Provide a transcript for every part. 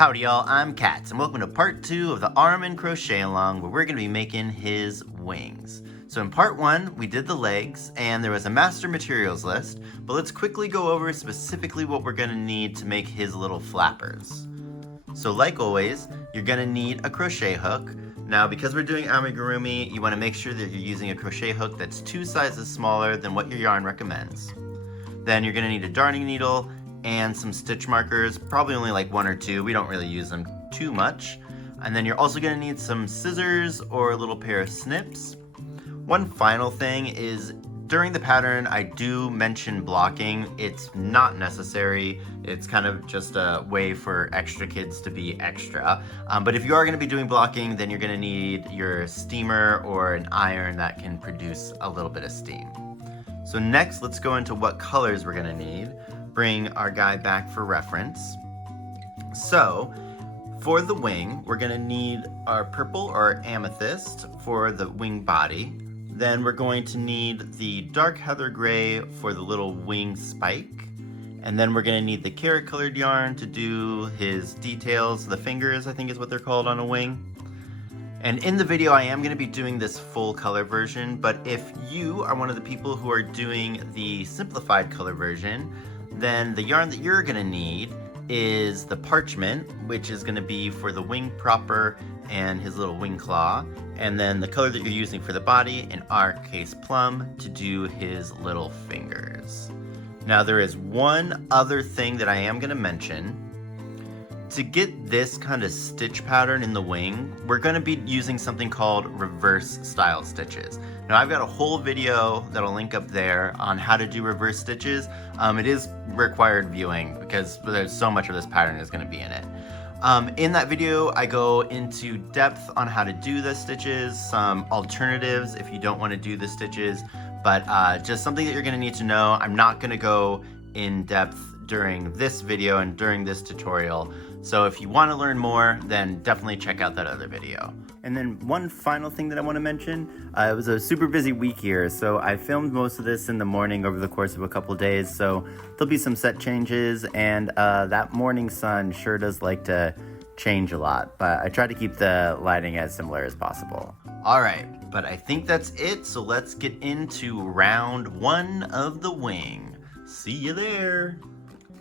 Howdy y'all, I'm Katz, and welcome to part 2 of the Ahriman crochet along, where we're going to be making his wings. So in part 1, we did the legs, and there was a master materials list, but let's quickly go over specifically what we're going to need to make his little flappers. So like always, you're going to need a crochet hook. Now because we're doing amigurumi, you want to make sure that you're using a crochet hook that's 2 sizes smaller than what your yarn recommends. Then you're going to need a darning needle and some stitch markers, probably only like 1 or 2. We don't really use them too much. And then you're also going to need some scissors or a little pair of snips. One final thing is, during the pattern I do mention blocking. It's not necessary. It's kind of just a way for extra kids to be extra. But if you are going to be doing blocking, then you're going to need your steamer or an iron that can produce a little bit of steam. So next, let's go into what colors we're going to need. Bring our guide back for reference. So for the wing, we're going to need our purple or amethyst for the wing body. Then we're going to need the dark heather gray for the little wing spike. And then we're going to need the carrot colored yarn to do his details. The fingers, I think is what they're called on a wing. And in the video, I am going to be doing this full color version, but if you are one of the people who are doing the simplified color version, then the yarn that you're going to need is the Parchment, which is going to be for the wing proper and his little wing claw, and then the color that you're using for the body, in our case plum, to do his little fingers. Now there is one other thing that I am going to mention. To get this kind of stitch pattern in the wing, we're going to be using something called reverse style stitches. Now I've got a whole video that'll link up there on how to do reverse stitches. It is required viewing because there's so much of this pattern is going to be in it. In that video, I go into depth on how to do the stitches, some alternatives if you don't want to do the stitches, but just something that you're going to need to know. I'm not going to go in depth during this video and during this tutorial. So if you want to learn more, then definitely check out that other video. And then one final thing that I want to mention, it was a super busy week here, so I filmed most of this in the morning over the course of a couple days, so there'll be some set changes, and that morning sun sure does like to change a lot, but I try to keep the lighting as similar as possible. Alright, but I think that's it, so let's get into round 1 of the wing. See you there!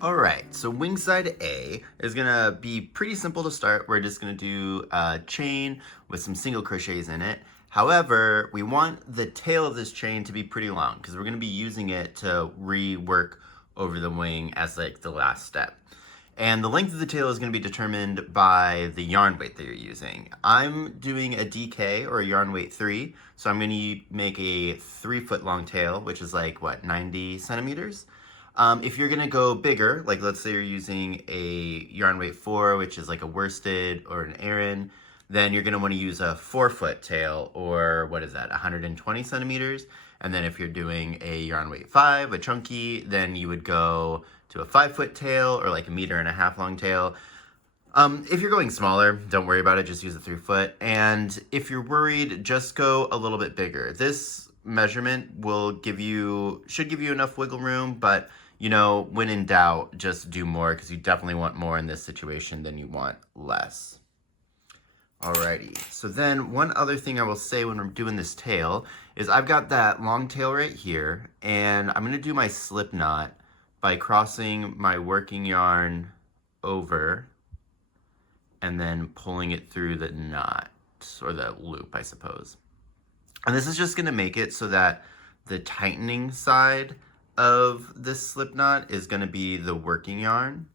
Alright, so wing side A is gonna be pretty simple to start. We're just gonna do a chain with some single crochets in it. However, we want the tail of this chain to be pretty long because we're gonna be using it to rework over the wing as like the last step. And the length of the tail is gonna be determined by the yarn weight that you're using. I'm doing a DK or a yarn weight 3, so I'm gonna make a 3-foot long tail, which is like, what, 90 centimeters? If you're gonna go bigger, like let's say you're using a yarn weight 4, which is like a worsted or an Aran, then you're gonna wanna use a 4-foot tail, or what is that, 120 centimeters? And then if you're doing a yarn weight 5, a chunky, then you would go to a 5-foot tail, or like a 1.5 meter long tail. If you're going smaller, don't worry about it, just use a 3-foot. And if you're worried, just go a little bit bigger. This measurement should give you enough wiggle room, but you know, when in doubt, just do more, because you definitely want more in this situation than you want less. Alrighty, so then one other thing I will say when we're doing this tail is I've got that long tail right here, and I'm going to do my slip knot by crossing my working yarn over and then pulling it through the knot, or the loop, I suppose. And this is just going to make it so that the tightening side of this slip knot is going to be the working yarn,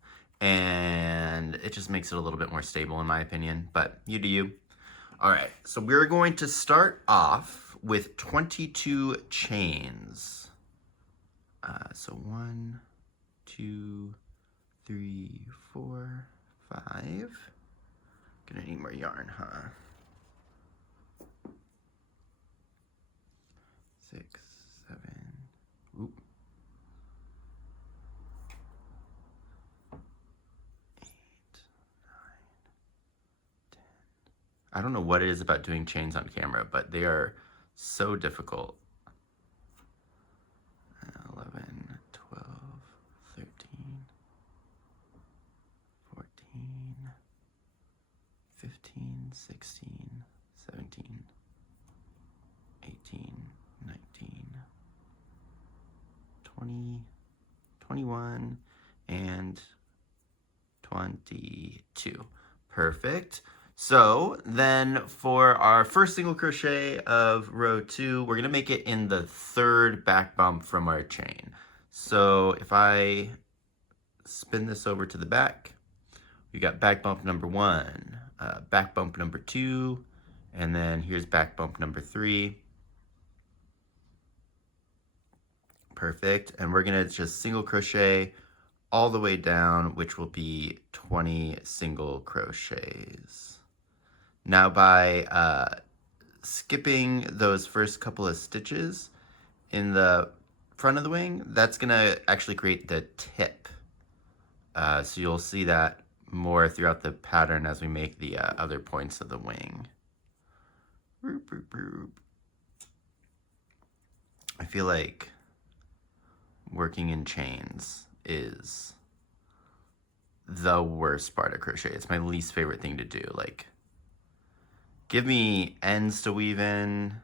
and it just makes it a little bit more stable in my opinion, but you do you. Alright, so we're going to start off with 22 chains. So 1, 2, 3, 4, 5. Gonna need more yarn, huh? 6, 7, oop. 8, 9, 10. I don't know what it is about doing chains on camera, but they are so difficult. 11, 12, 13, 14, 15, 16, 17, 18, 19, 20, 21, and 22. Perfect. So then for our first single crochet of row 2, we're going to make it in the third back bump from our chain. So if I spin this over to the back, we got back bump number 1, back bump number 2, and then here's back bump number 3. Perfect. And we're going to just single crochet all the way down, which will be 20 single crochets. Now by skipping those first couple of stitches in the front of the wing, that's going to actually create the tip. So you'll see that more throughout the pattern as we make the other points of the wing. I feel like working in chains is the worst part of crochet. It's my least favorite thing to do. Like, give me ends to weave in.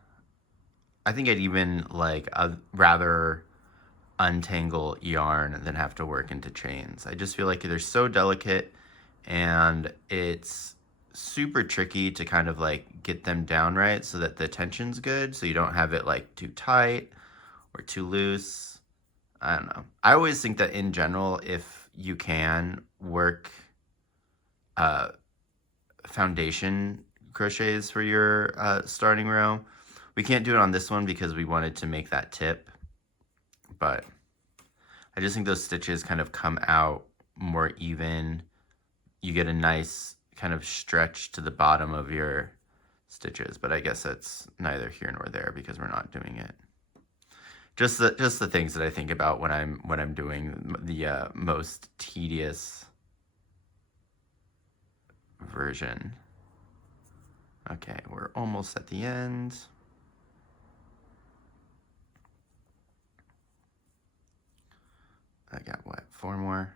I think I'd even like rather untangle yarn than have to work into chains. I just feel like they're so delicate and it's super tricky to kind of like get them down right so that the tension's good, so you don't have it like too tight or too loose. I don't know. I always think that in general, if you can work foundation crochets for your starting row, we can't do it on this one because we wanted to make that tip, but I just think those stitches kind of come out more even. You get a nice kind of stretch to the bottom of your stitches, but I guess that's neither here nor there because we're not doing it. Just the things that I think about when I'm doing the most tedious version. Okay, we're almost at the end. I got what, 4 more?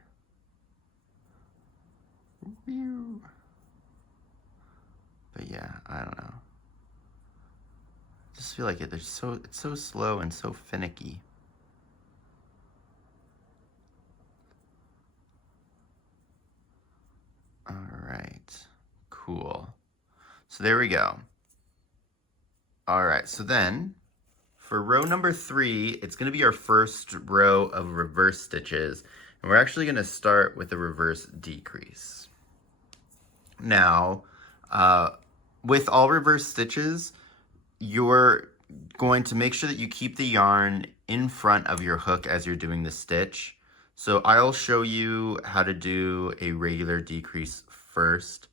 But yeah, I don't know. I just feel like it's so slow and so finicky. All right, cool. So there we go. All right, so then for row number 3, it's going to be our first row of reverse stitches, and we're actually going to start with a reverse decrease. Now, with all reverse stitches, you're going to make sure that you keep the yarn in front of your hook as you're doing the stitch. So I'll show you how to do a regular decrease first.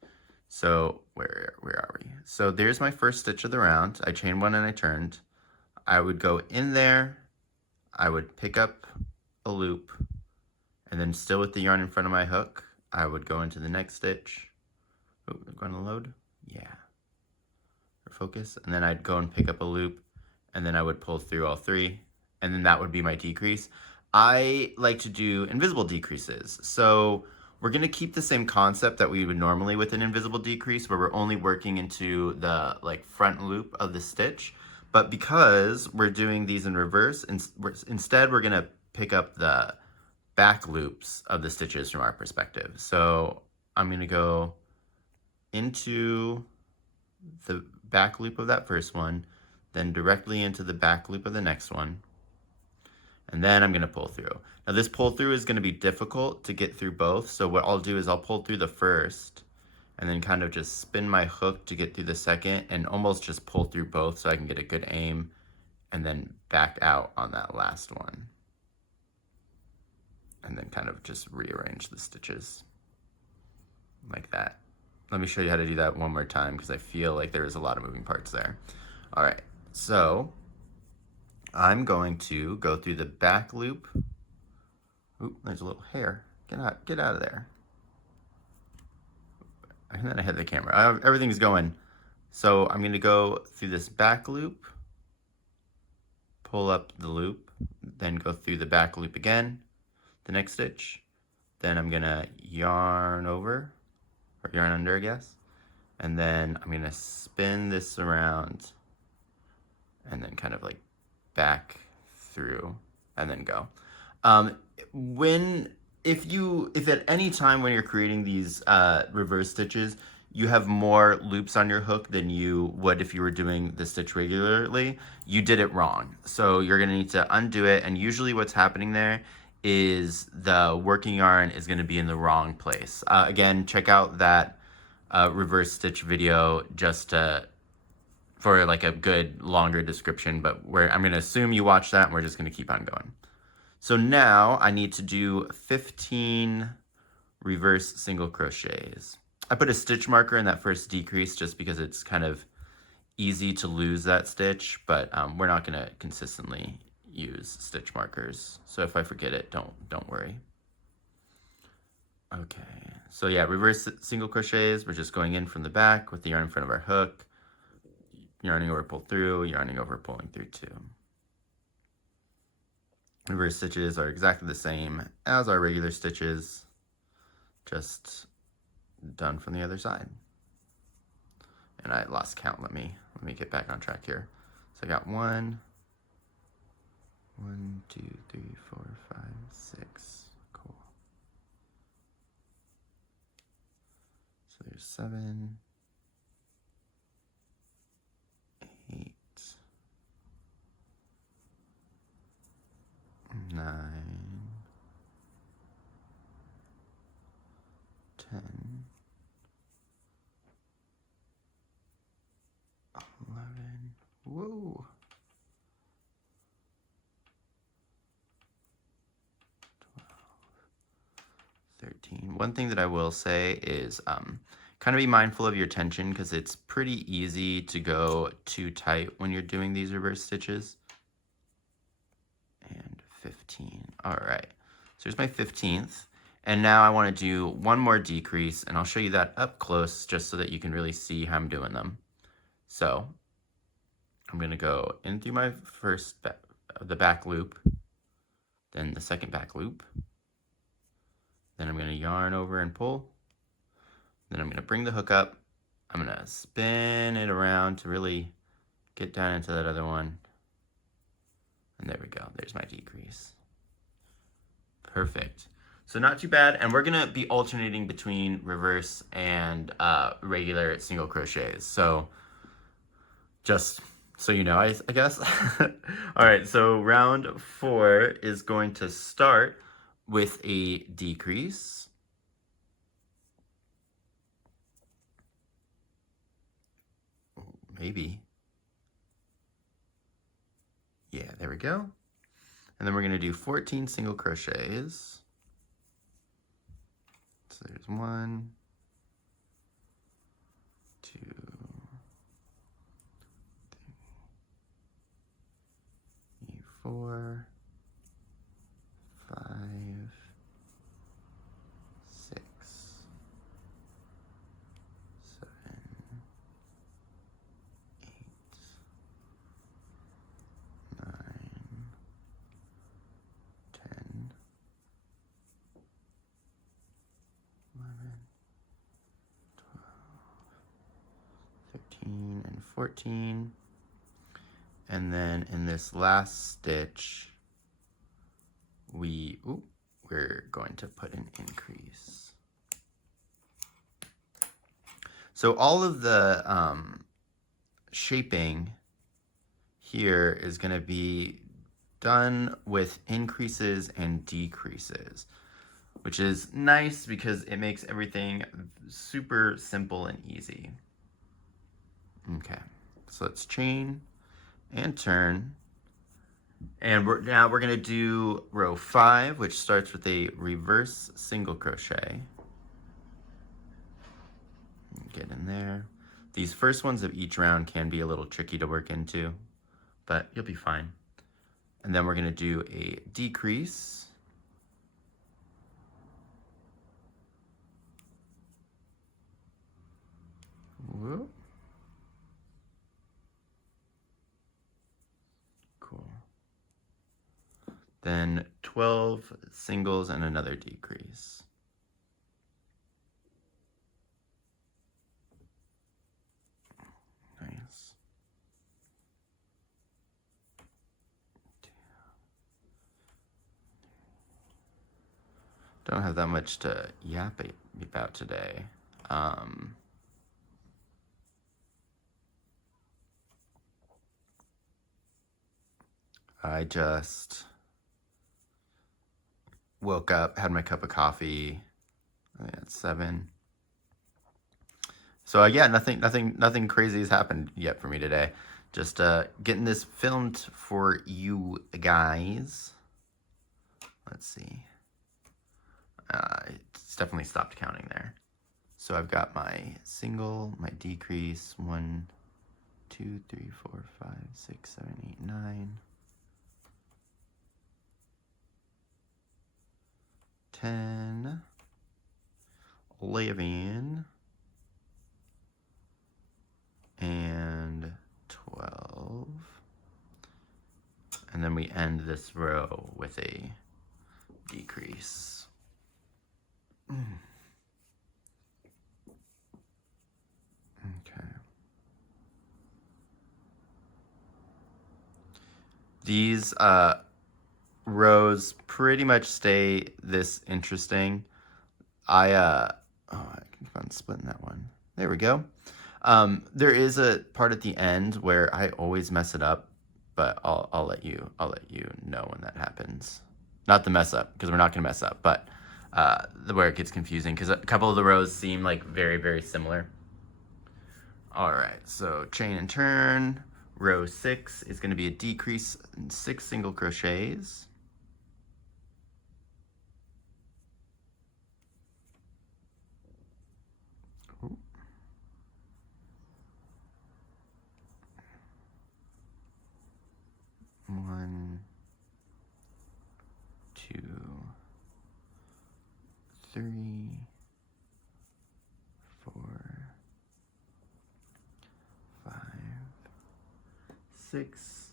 So where are we? So there's my first stitch of the round. I chained 1 and I turned. I would go in there, I would pick up a loop, and then still with the yarn in front of my hook, I would go into the next stitch. Oh, going to load? Yeah. Or focus. And then I'd go and pick up a loop, and then I would pull through all 3, and then that would be my decrease. I like to do invisible decreases. So we're going to keep the same concept that we would normally with an invisible decrease, where we're only working into the like front loop of the stitch. But because we're doing these in reverse, instead we're going to pick up the back loops of the stitches from our perspective. So I'm going to go into the back loop of that first one, then directly into the back loop of the next one, and then I'm going to pull through. Now this pull through is going to be difficult to get through both, so what I'll do is I'll pull through the first and then kind of just spin my hook to get through the second and almost just pull through both so I can get a good aim and then back out on that last one. And then kind of just rearrange the stitches like that. Let me show you how to do that one more time because I feel like there is a lot of moving parts there. All right, so I'm going to go through the back loop. Oop, there's a little hair. Get out of there. And then I hit the camera. Everything's going. So I'm going to go through this back loop, pull up the loop, then go through the back loop again, the next stitch. Then I'm going to yarn over, or yarn under, I guess. And then I'm gonna spin this around and then kind of like back through and then go. If at any time when you're creating these reverse stitches, you have more loops on your hook than you would if you were doing the stitch regularly, you did it wrong. So you're gonna need to undo it, and usually what's happening there is the working yarn is gonna be in the wrong place. Again, check out that reverse stitch video just for like a good longer description, but I'm gonna assume you watched that and we're just gonna keep on going. So now I need to do 15 reverse single crochets. I put a stitch marker in that first decrease just because it's kind of easy to lose that stitch, but we're not gonna consistently use stitch markers. So if I forget it, don't worry. Okay, so yeah, reverse single crochets, we're just going in from the back with the yarn in front of our hook, yarning over, pull through, yarning over, pulling through two. Reverse stitches are exactly the same as our regular stitches, just done from the other side. And I lost count. Let me get back on track here. So I got 1, 2, 3, 4, 5, 6. Cool. So there's 7, 8, 9, 10, 11, whoa, 12, 13. One thing that I will say is kind of be mindful of your tension, because it's pretty easy to go too tight when you're doing these reverse stitches. And 15. All right, so here's my 15th. And now I want to do one more decrease, and I'll show you that up close just so that you can really see how I'm doing them. So I'm going to go in through my first the back loop, then the second back loop, then I'm going to yarn over and pull, then I'm going to bring the hook up, I'm going to spin it around to really get down into that other one, and there we go, there's my decrease. Perfect. So not too bad, and we're gonna be alternating between reverse and regular single crochets. So just so you know, I guess. All right, so round 4 is going to start with a decrease. Maybe. Yeah, there we go. And then we're gonna do 14 single crochets. So there's 1, 2, 3, 4, 5, 6, 7, 8, 9, 10, 11, 12, 13, and 14. And then in this last stitch, we're going to put an increase. So all of the shaping here is going to be done with increases and decreases, which is nice because it makes everything super simple and easy. Okay, so let's chain and turn. And now we're going to do row 5, which starts with a reverse single crochet. Get in there. These first ones of each round can be a little tricky to work into, but you'll be fine. And then we're going to do a decrease. Whoop. Cool. Then 12 singles and another decrease. Don't have that much to yap about today. I just woke up, had my cup of coffee. I think it's 7. So yeah, nothing crazy has happened yet for me today. Just getting this filmed for you guys. Let's see. It's definitely stopped counting there. So I've got my single, my decrease, 1, 2, 3, 4, 5, 6, 7, 8, 9, 10, 11, and 12. And then we end this row with a decrease. Okay. These rows pretty much stay this interesting. I can find splitting that one. There we go. There is a part at the end where I always mess it up, but I'll let you know when that happens. Not the mess up, because we're not gonna mess up, but where it gets confusing, because a couple of the rows seem like very, very similar. All right, so chain and turn. Row 6 is going to be a decrease in 6 single crochets. Ooh. 1, 2, 3, 4, 5, 6,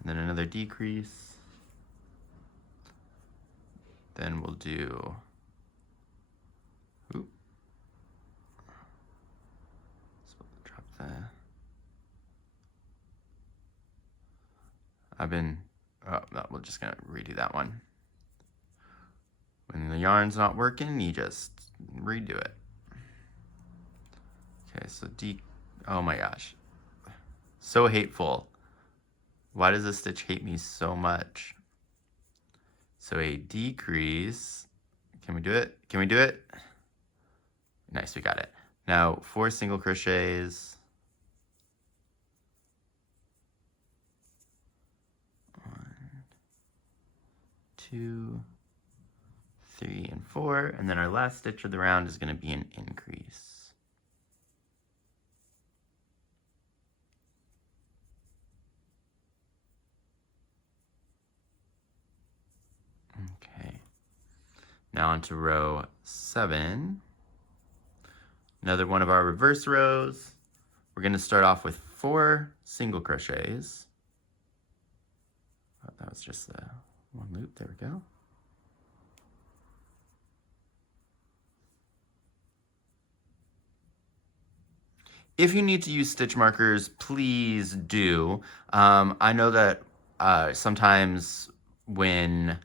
and then another decrease. Then we'll do, ooh, so drop that. No, we're just gonna redo that one. When the yarn's not working, you just redo it. Okay, so oh my gosh. So hateful. Why does this stitch hate me so much? So a decrease. Can we do it? Can we do it? Nice, we got it. Now 4 single crochets. 1, 2, 3, and 4. And then our last stitch of the round is going to be an increase. Okay. Now onto row 7. Another one of our reverse rows. We're going to start off with 4 single crochets. Oh, that was just the one loop. There we go. If you need to use stitch markers, please do. I know that sometimes when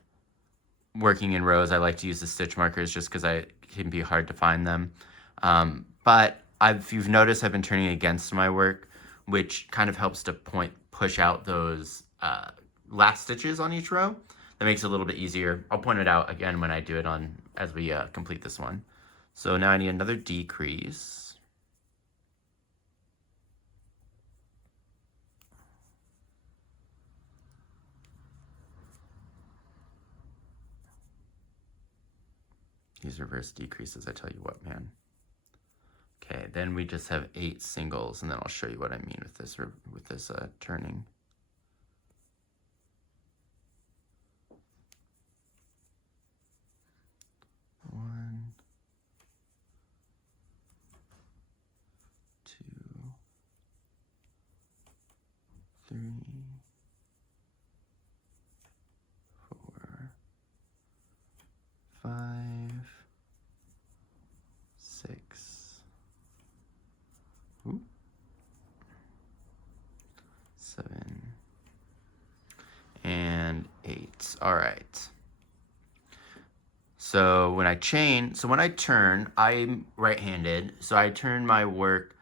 working in rows, I like to use the stitch markers just because it can be hard to find them. But if you've noticed, I've been turning against my work, which kind of helps to push out those last stitches on each row. That makes it a little bit easier. I'll point it out again when I do it as we complete this one. So now I need another decrease. These reverse decreases, I tell you what, man. Okay, then we just have 8 singles, and then I'll show you what I mean with this turning. One, 2, 3, 4, 5, 6, 7, and 8. All right. So when I turn, I'm right-handed, so I turn my work,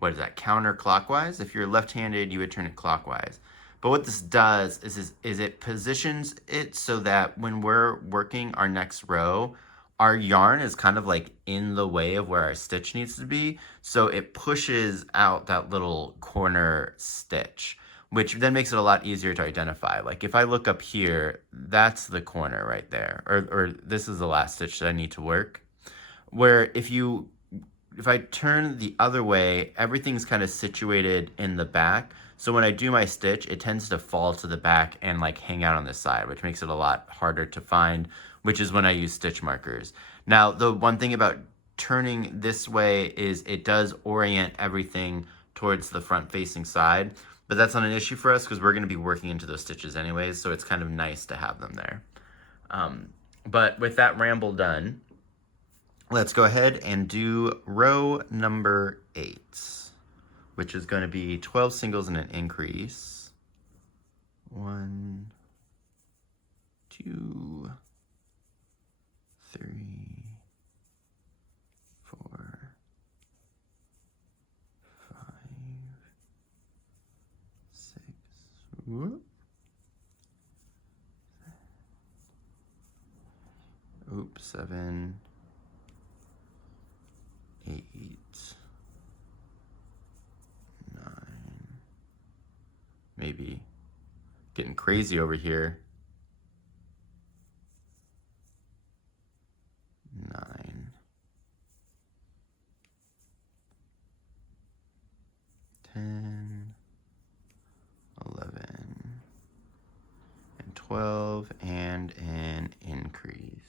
what is that, counterclockwise? If you're left-handed, you would turn it clockwise. But what this does is it positions it so that when we're working our next row, our yarn is kind of like in the way of where our stitch needs to be. So it pushes out that little corner stitch, which then makes it a lot easier to identify. Like if I look up here, that's the corner right there, or this is the last stitch that I need to work. Where if I turn the other way, everything's kind of situated in the back. So when I do my stitch, it tends to fall to the back and like hang out on the side, which makes it a lot harder to find, which is when I use stitch markers. Now, the one thing about turning this way is it does orient everything towards the front facing side, but that's not an issue for us because we're going to be working into those stitches anyways, so it's kind of nice to have them there. But with that ramble done, let's go ahead and do row number 8, which is going to be 12 singles and an increase. 1, 2, 3, 4, 5, 6, whoop. Oops, 7, 8, 9, maybe getting crazy over here. 9, 10, 11, and 12, and an increase.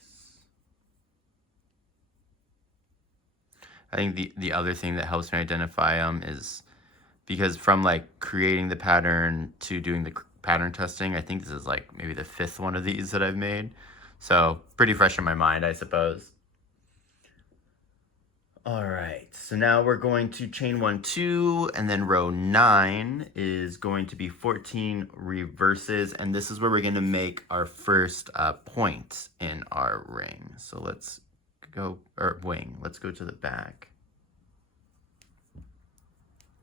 I think the other thing that helps me identify them is because from like creating the pattern to doing the pattern testing, I think this is like maybe the 5th one of these that I've made. So pretty fresh in my mind, I suppose. All right, so now we're going to chain 1, 2, and then row 9 is going to be 14 reverses, and this is where we're going to make our first point in our ring. So let's go, or wing, let's go to the back.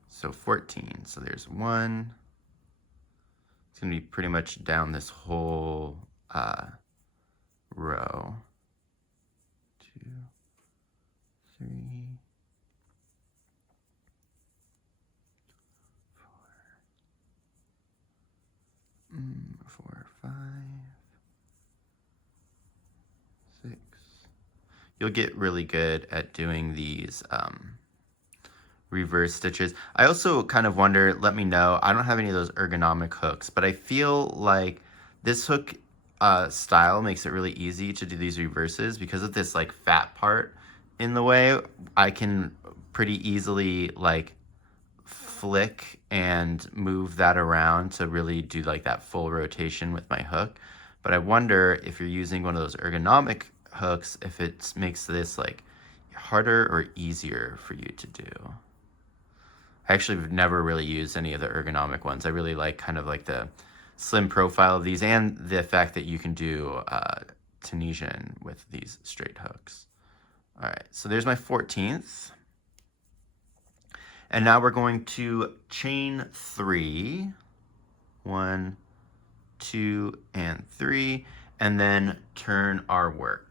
So 14, so there's 1. It's going to be pretty much down this whole row. 2, 3, 4, 5, 6. You'll get really good at doing these reverse stitches. I also kind of wonder, let me know, I don't have any of those ergonomic hooks, but I feel like this hook style makes it really easy to do these reverses because of this like fat part in the way. I can pretty easily like flick and move that around to really do like that full rotation with my hook. But I wonder if you're using one of those ergonomic hooks, if it makes this like harder or easier for you to do. I actually have never really used any of the ergonomic ones. I really like kind of like the slim profile of these and the fact that you can do Tunisian with these straight hooks. All right, so there's my 14th. And now we're going to chain 3, 1, 2, and 3, and then turn our work.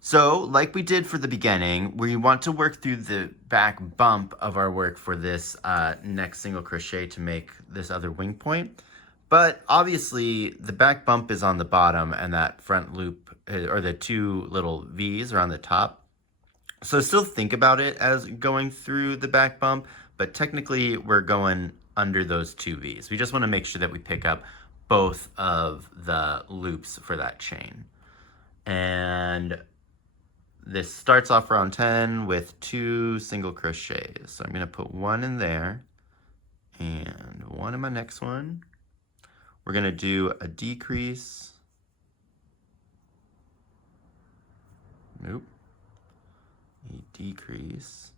So like we did for the beginning, we want to work through the back bump of our work for this next single crochet to make this other wing point. But obviously the back bump is on the bottom and that front loop, or the 2 little V's are on the top. So still think about it as going through the back bump, but technically we're going under those 2 V's. We just want to make sure that we pick up both of the loops for that chain. And this starts off round 10 with 2 single crochets. So I'm going to put 1 in there and 1 in my next one. We're going to do a decrease. Nope. A decrease.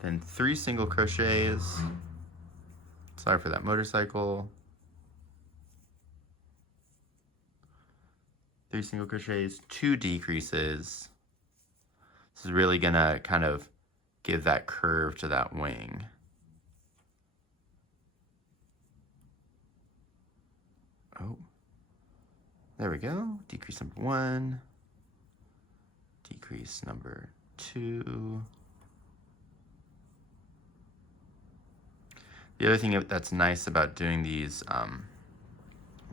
Then 3 single crochets. Sorry for that motorcycle. 3 single crochets, 2 decreases. This is really gonna kind of give that curve to that wing. Oh, there we go. Decrease number 1, decrease number 2. The other thing that's nice about doing these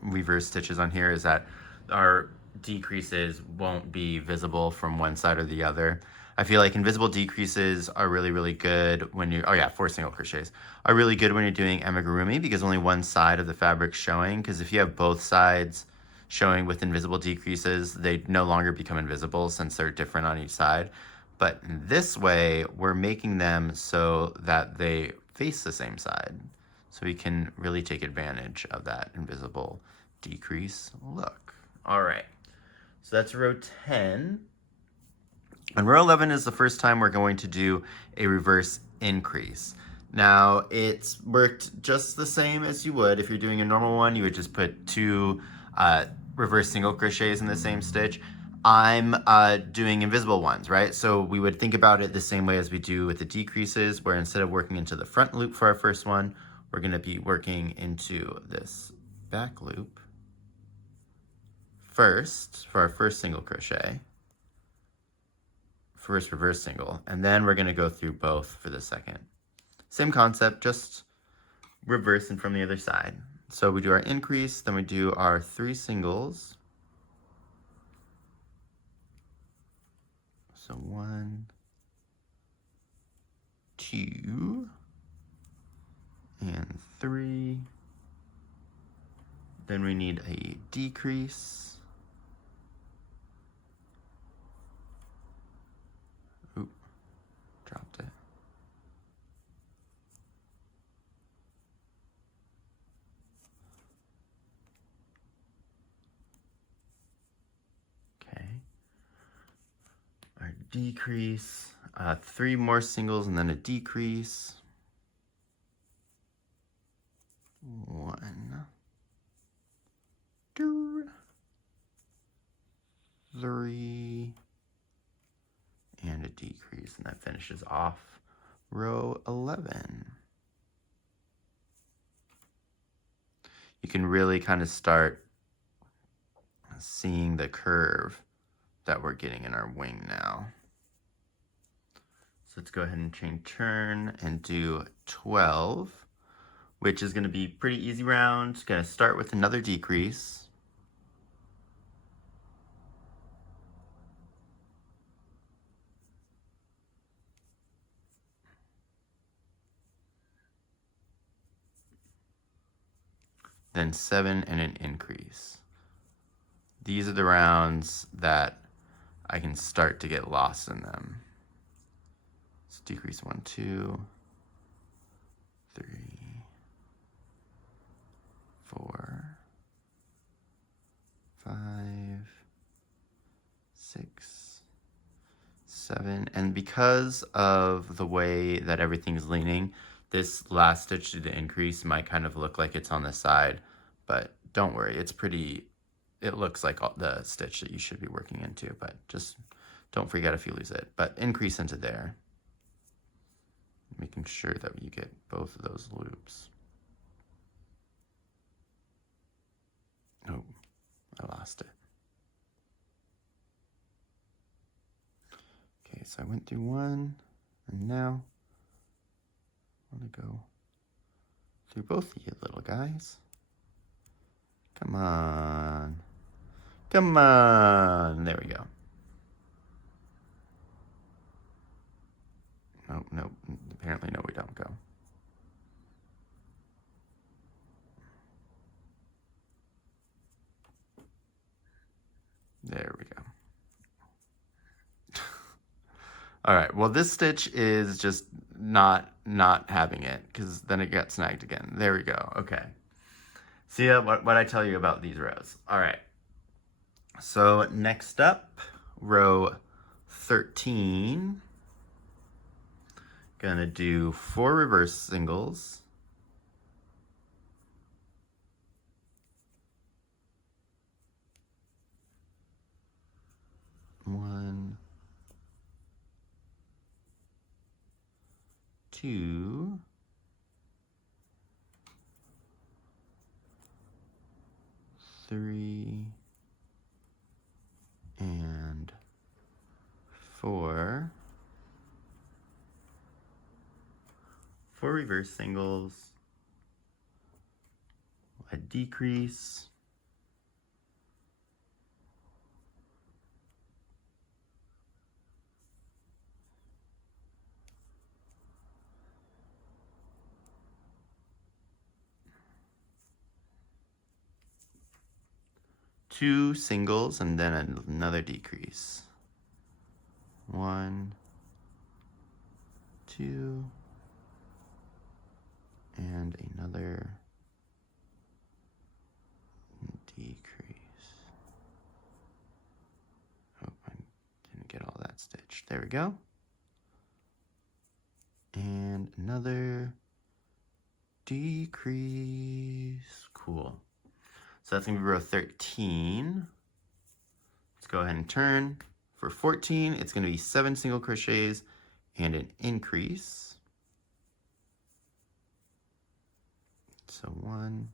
reverse stitches on here is that our decreases won't be visible from one side or the other. I feel like invisible decreases are really, really good when you, 4 single crochets, are really good when you're doing amigurumi because only one side of the fabric's showing, because if you have both sides showing with invisible decreases, they no longer become invisible since they're different on each side. But this way, we're making them so that they face the same side. So we can really take advantage of that invisible decrease look. All right, so that's row 10. And row 11 is the first time we're going to do a reverse increase. Now, it's worked just the same as you would. If you're doing a normal one, you would just put 2 reverse single crochets in the same stitch. I'm doing invisible ones, right? So we would think about it the same way as we do with the decreases, where instead of working into the front loop for our first one, we're going to be working into this back loop first for our first single crochet, first reverse single, and then we're going to go through both for the second. Same concept, just reversing from the other side. So we do our increase, then we do our 3 singles. So 1, 2, and 3. Then we need a decrease. Oop, dropped it. Okay. Our decrease, 3 more singles and then a decrease. 1, 2, 3, and a decrease, and that finishes off row 11. You can really kind of start seeing the curve that we're getting in our wing now. So let's go ahead and change turn and do 12, which is going to be pretty easy round. It's going to start with another decrease. Then 7 and an increase. These are the rounds that I can start to get lost in them. So decrease 1, 2, 3, 4, 5, 6, 7. And because of the way that everything's leaning, this last stitch to the increase might kind of look like it's on the side, but don't worry, it's pretty, it looks like the stitch that you should be working into, but just don't forget if you lose it. But increase into there, making sure that you get both of those loops. Oh, I lost it. Okay, so I went through 1, and now I want to go through both of you little guys. Come on. Come on. There we go. Nope, nope. Apparently, no, we don't go. There we go. All right, well, this stitch is just not having it because then it got snagged again. There we go. Okay. See what I tell you about these rows. All right. So next up, row 13. Gonna do 4 reverse singles. 2, 3, and 4. 4 reverse singles, a decrease, two singles, and then another decrease. 1, 2, and another decrease. Oh, I didn't get all that stitched. There we go. And another decrease. Cool. So that's gonna be row 13. Let's go ahead and turn. For 14, it's gonna be 7 single crochets and an increase. So 1,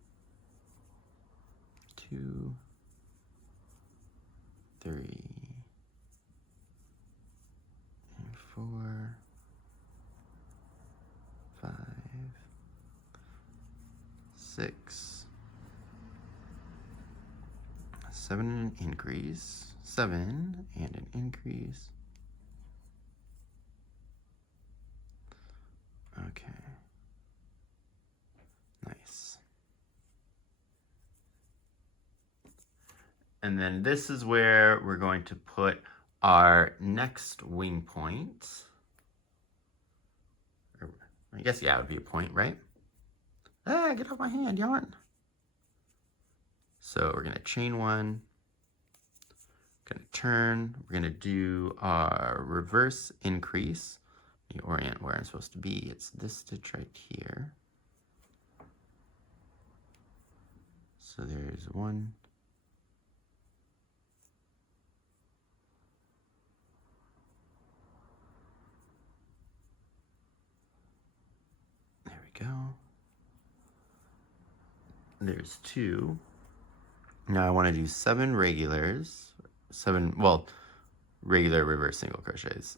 2, 3, and 4, 5, 6, 7 and an increase, 7 and an increase. Okay. Nice. And then this is where we're going to put our next wing point. Or, I guess, yeah, it would be a point, right? Ah, get off my hand, yarn. So we're gonna chain 1, gonna turn, we're gonna do our reverse increase. You orient where I'm supposed to be. It's this stitch right here. So there's 1, there we go. There's 2. Now I want to do 7 regulars, 7, well, regular reverse single crochets.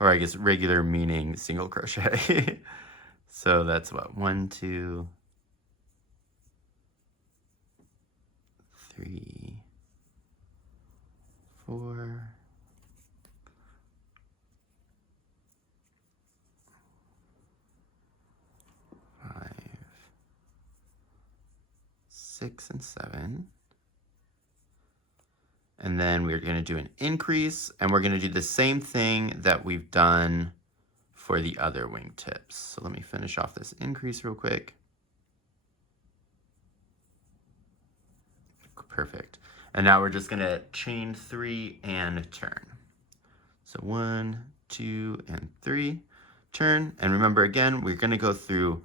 Or I guess regular meaning single crochet. So that's what, 1, 2, 3, 4, 5, 6, and 7. And then we're going to do an increase, and we're going to do the same thing that we've done for the other wingtips. So let me finish off this increase real quick. Perfect. And now we're just going to chain 3 and turn. So 1, 2, and 3, turn. And remember, again, we're going to go through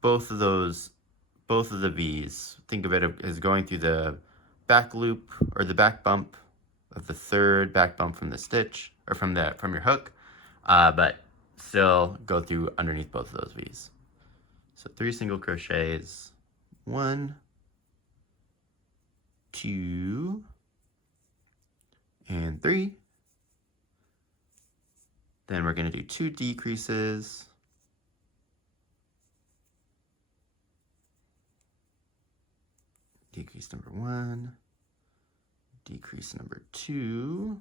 both of the V's. Think of it as going through the back loop or the back bump of the third back bump from the stitch or from your hook, but still go through underneath both of those V's. So 3 single crochets, 1, 2, and 3. Then we're going to do 2 decreases. Decrease number 1, decrease number 2,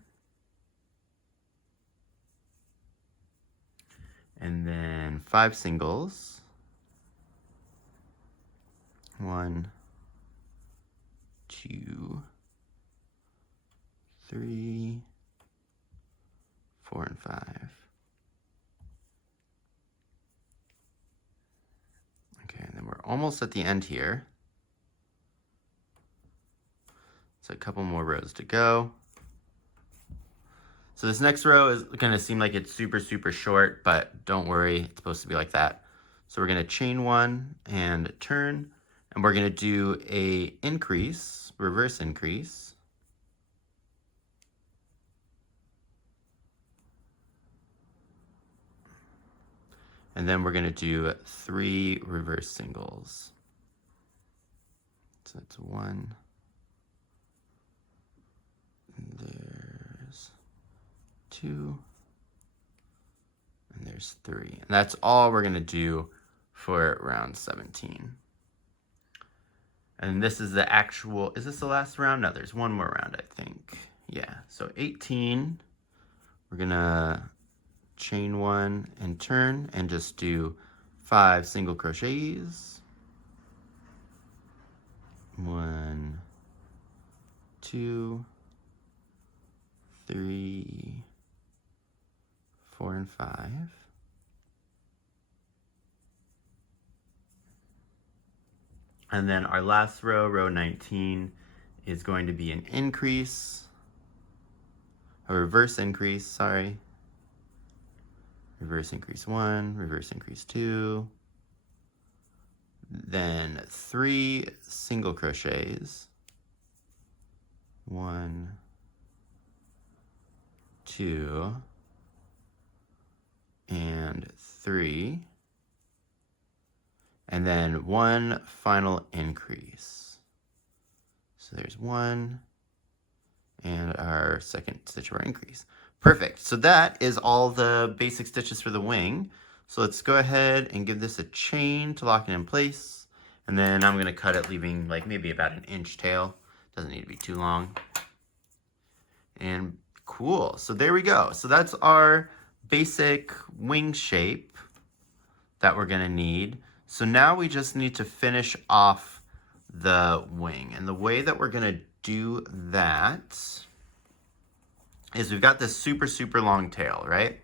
and then 5 singles. 1, 2, 3, 4, and 5. Okay, and then we're almost at the end here. So a couple more rows to go. So this next row is going to seem like it's super, super short, but don't worry, it's supposed to be like that. So we're going to chain 1 and turn, and we're going to do a increase, reverse increase. And then we're gonna do 3 reverse singles. So that's 1, and there's 2, and there's 3. And that's all we're gonna do for round 17. And this is the actual, is this the last round? No, there's one more round, I think. Yeah, so 18, we're gonna chain 1 and turn and just do 5 single crochets. 1, 2, 3, 4, and 5. And then our last row, row 19, is going to be an increase, a reverse increase, sorry. Reverse increase 1, reverse increase 2, then 3 single crochets, 1, 2, and 3, and then 1 final increase. So there's 1, and our second stitch of our increase. Perfect. So that is all the basic stitches for the wing. So let's go ahead and give this a chain to lock it in place. And then I'm going to cut it, leaving like maybe about an inch tail. Doesn't need to be too long. And cool. So there we go. So that's our basic wing shape that we're going to need. So now we just need to finish off the wing. And the way that we're going to do that is we've got this super, super long tail, right?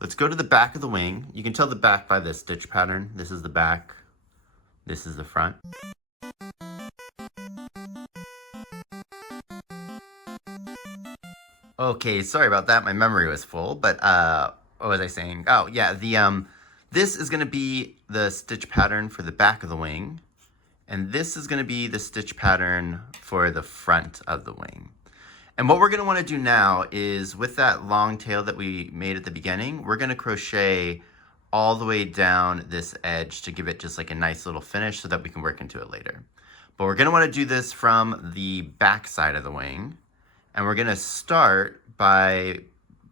Let's go to the back of the wing. You can tell the back by this stitch pattern. This is the back. This is the front. Okay, sorry about that. My memory was full, but what was I saying? Oh, yeah, this is going to be the stitch pattern for the back of the wing, and this is going to be the stitch pattern for the front of the wing. And what we're going to want to do now is, with that long tail that we made at the beginning, we're going to crochet all the way down this edge to give it just like a nice little finish so that we can work into it later. But we're going to want to do this from the back side of the wing. And we're going to start by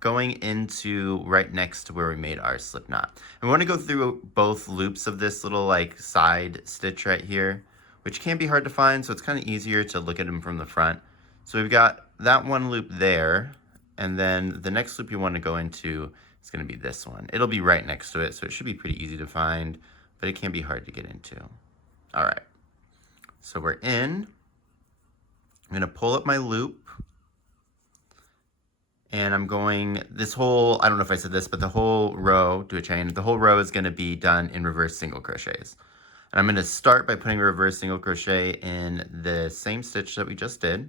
going into right next to where we made our slip knot. And we want to go through both loops of this little like side stitch right here, which can be hard to find, so it's kind of easier to look at them from the front. So we've got that one loop there, and then the next loop you want to go into is going to be this one. It'll be right next to it, so it should be pretty easy to find, but it can be hard to get into. All right, so we're in. I'm going to pull up my loop, and I'm going, this whole, I don't know if I said this, but the whole row, do a chain, the whole row is going to be done in reverse single crochets. And I'm going to start by putting a reverse single crochet in the same stitch that we just did.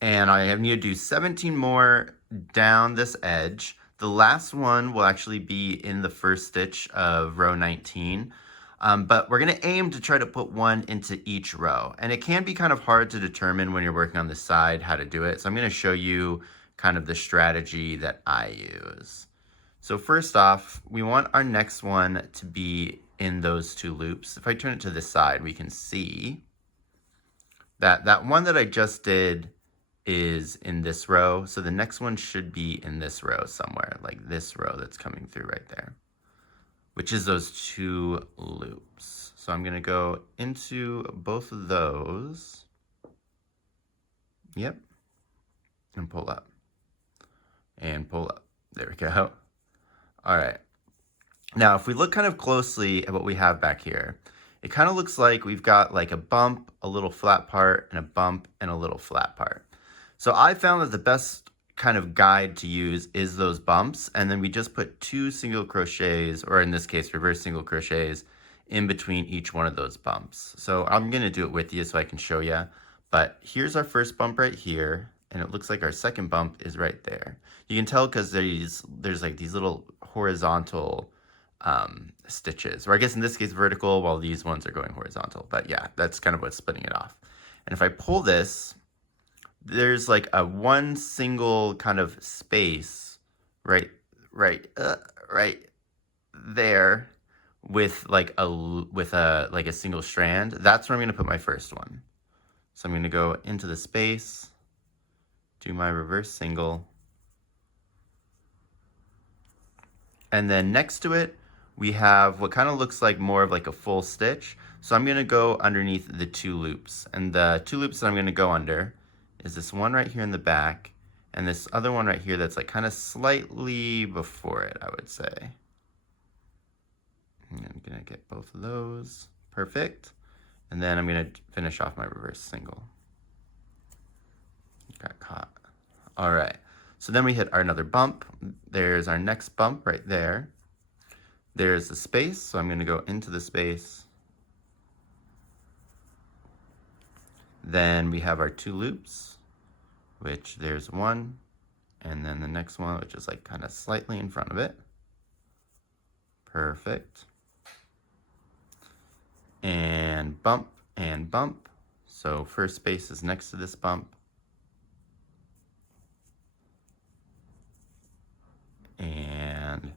And I need to do 17 more down this edge. The last one will actually be in the first stitch of row 19. But we're going to aim to try to put one into each row. And it can be kind of hard to determine when you're working on the side how to do it. So I'm going to show you kind of the strategy that I use. So first off, we want our next one to be in those 2 loops. If I turn it to this side, we can see that that one that I just did is in this row. So the next one should be in this row somewhere, like this row that's coming through right there, which is those 2 loops. So I'm going to go into both of those. Yep. And pull up. And pull up. There we go. All right. Now, if we look kind of closely at what we have back here, it kind of looks like we've got like a bump, a little flat part, and a bump and a little flat part. So I found that the best kind of guide to use is those bumps, and then we just put 2 single crochets, or in this case, reverse single crochets, in between each one of those bumps. So I'm going to do it with you so I can show you. But here's our first bump right here, and it looks like our second bump is right there. You can tell because there's like these little horizontal stitches, or I guess in this case vertical, while these ones are going horizontal. But yeah, that's kind of what's splitting it off. And if I pull this, there's like a one single kind of space right right there with like a single strand, that's where I'm going to put my first one. So I'm going to go into the space, do my reverse single, and then next to it we have what kind of looks like more of like a full stitch. So I'm going to go underneath the 2 loops, and the 2 loops that I'm going to go under is this one right here in the back and this other one right here that's like kind of slightly before it, I would say. And I'm going to get both of those. Perfect. And then I'm going to finish off my reverse single. Got caught. All right. So then we hit another bump. There's our next bump right there. There's the space. So I'm going to go into the space. Then we have our 2 loops, which there's one, and then the next one, which is like kind of slightly in front of it. Perfect. And bump and bump. So first space is next to this bump. And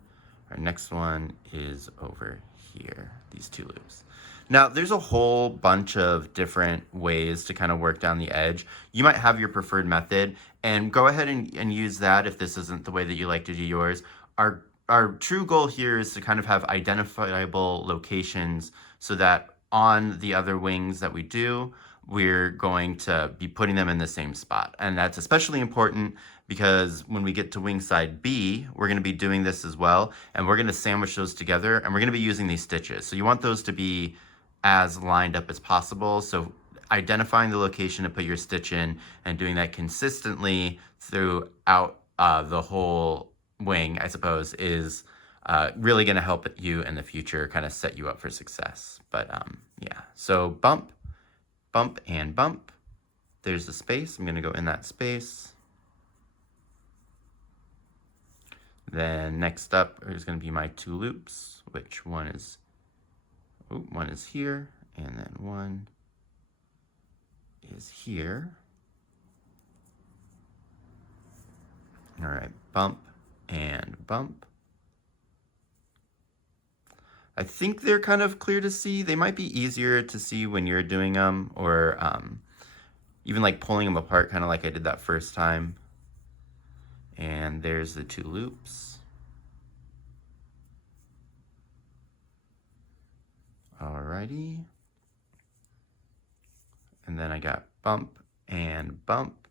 our next one is over here, these 2 loops. Now, there's a whole bunch of different ways to kind of work down the edge. You might have your preferred method, and go ahead and use that if this isn't the way that you like to do yours. Our true goal here is to kind of have identifiable locations so that on the other wings that we do, we're going to be putting them in the same spot. And that's especially important because when we get to wing side B, we're going to be doing this as well, and we're going to sandwich those together, and we're going to be using these stitches. So you want those to be as lined up as possible. So identifying the location to put your stitch in and doing that consistently throughout the whole wing, I suppose, is really going to help you in the future, kind of set you up for success. But yeah, so bump, bump, and bump. There's the space. I'm going to go in that space. Then next up is going to be my 2 loops, which one is here, and then one is here. All right, bump and bump. I think they're kind of clear to see. They might be easier to see when you're doing them, or even like pulling them apart, kind of like I did that first time. And there's the 2 loops. Alrighty. And then I got bump and bump.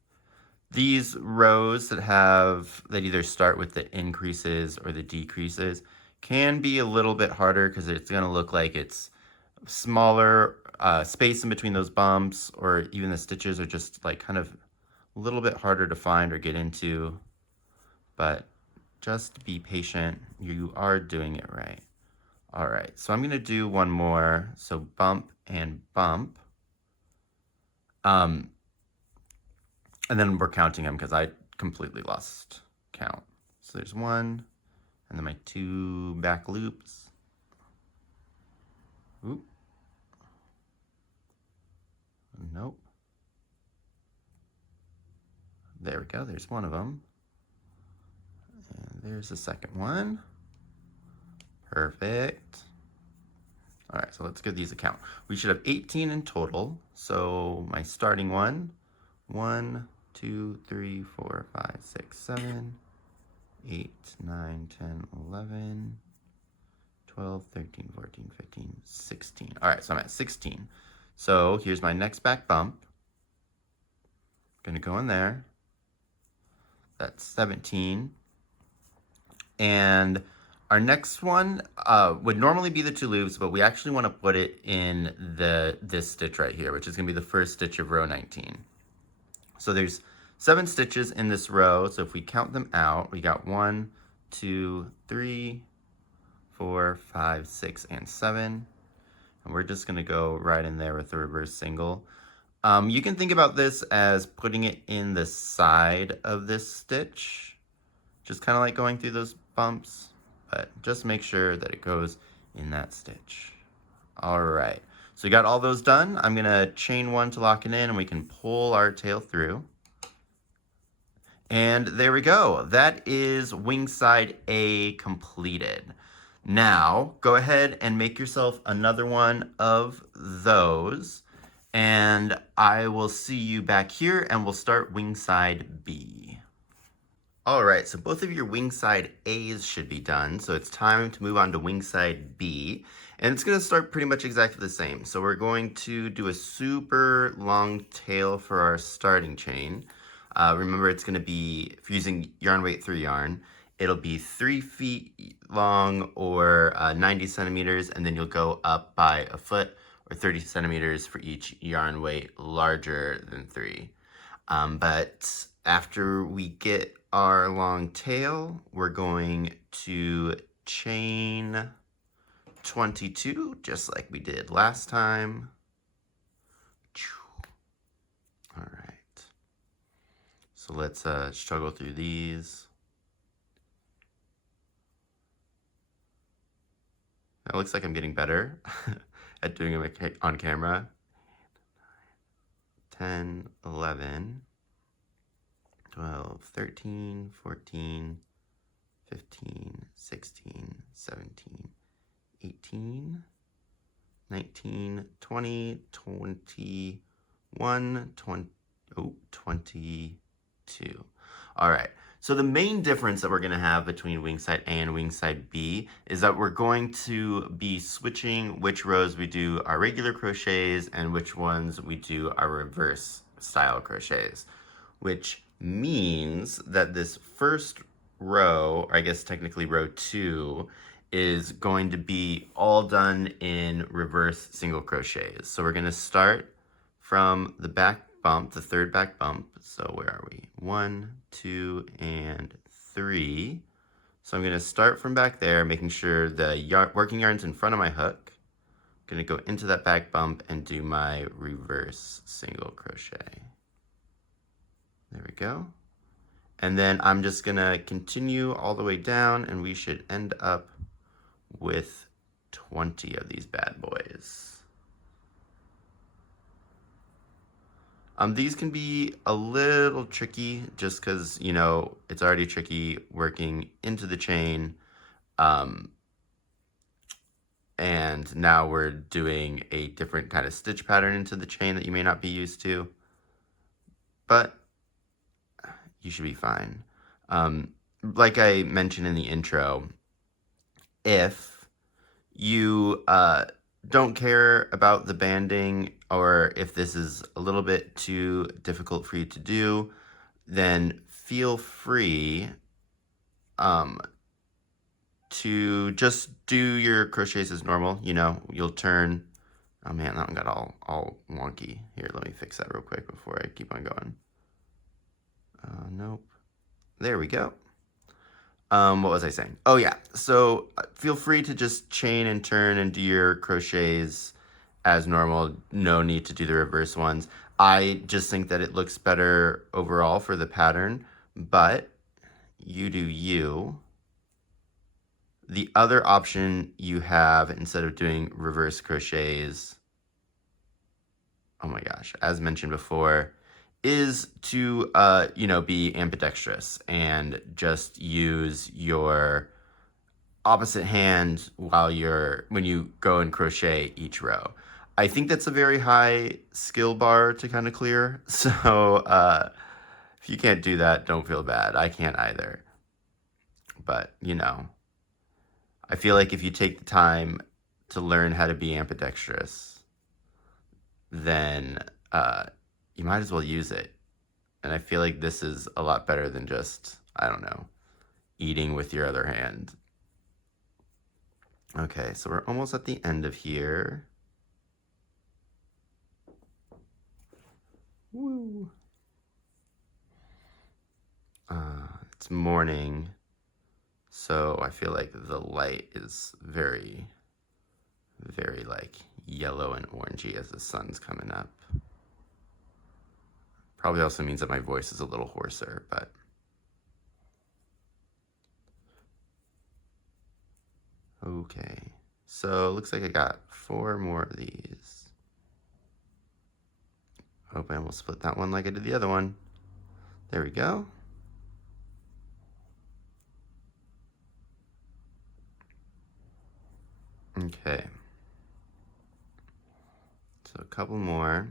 These rows that either start with the increases or the decreases can be a little bit harder because it's going to look like it's smaller space in between those bumps, or even the stitches are just like kind of a little bit harder to find or get into. But just be patient. You are doing it right. All right, so I'm going to do one more. So bump and bump. And then we're counting them because I completely lost count. So there's one, and then my 2 back loops. Oop. Nope. There we go, there's one of them. And there's the second one. Perfect. All right, so let's give these a count. We should have 18 in total. So my starting one, 1, 2, 3, 4, 5, 6, 7, 8, 9, 10, 11, 12, 13, 14, 15, 16. All right, so I'm at 16. So here's my next back bump. Gonna go in there. That's 17. And our next one would normally be the 2 loops, but we actually want to put it in this stitch right here, which is going to be the first stitch of row 19. So there's 7 stitches in this row. So if we count them out, we got 1, 2, 3, 4, 5, 6, and 7. And we're just going to go right in there with the reverse single. You can think about this as putting it in the side of this stitch, just kind of like going through those bumps. But just make sure that it goes in that stitch. All right, so we got all those done. I'm gonna chain 1 to lock it in, and we can pull our tail through. And there we go. That is wing side A completed. Now, go ahead and make yourself another one of those. And I will see you back here and we'll start wing side B. All right, so both of your wing side A's should be done. So it's time to move on to wing side B. And it's gonna start pretty much exactly the same. So we're going to do a super long tail for our starting chain. Remember, it's gonna be, if you're using yarn weight 3 yarn, it'll be 3 feet long or 90 centimeters, and then you'll go up by a foot or 30 centimeters for each yarn weight larger than 3. But after we get our long tail, we're going to chain 22, just like we did last time. All right. So let's struggle through these. It looks like I'm getting better at doing them on camera. 10, 11, 12, 13, 14, 15, 16, 17, 18, 19, 20, 21, 22. All right. So the main difference that we're going to have between wing side A and wing side B is that we're going to be switching which rows we do our regular crochets and which ones we do our reverse style crochets, which means that this first row, or I guess technically row 2, is going to be all done in reverse single crochets. So we're going to start from the back bump, the third back bump. So where are we? 1, 2, and 3. So I'm going to start from back there, making sure the working yarn's in front of my hook. I'm going to go into that back bump and do my reverse single crochet. There we go. And then I'm just going to continue all the way down, and we should end up with 20 of these bad boys. These can be a little tricky just because, you know, it's already tricky working into the chain. And now we're doing a different kind of stitch pattern into the chain that you may not be used to. But you should be fine. Like I mentioned in the intro, if you don't care about the banding, or if this is a little bit too difficult for you to do, then feel free to just do your crochets as normal. You know, you'll turn. Oh man, that one got all wonky. Here, let me fix that real quick before I keep on going. Nope. There we go. What was I saying? Oh yeah, so feel free to just chain and turn and do your crochets as normal. No need to do the reverse ones. I just think that it looks better overall for the pattern, but you do you. The other option you have, instead of doing reverse crochets, oh my gosh, as mentioned before, is to, you know, be ambidextrous and just use your opposite hand when you go and crochet each row. I think that's a very high skill bar to kind of clear. So if you can't do that, don't feel bad. I can't either. But, you know, I feel like if you take the time to learn how to be ambidextrous, then you might as well use it. And I feel like this is a lot better than just, I don't know, eating with your other hand. Okay, so we're almost at the end of here. Woo. It's morning, so I feel like the light is very, very like yellow and orangey as the sun's coming up. Probably also means that my voice is a little hoarser, but okay. So it looks like I got 4 more of these. Hope I almost split that one like I did the other one. There we go. Okay. So a couple more.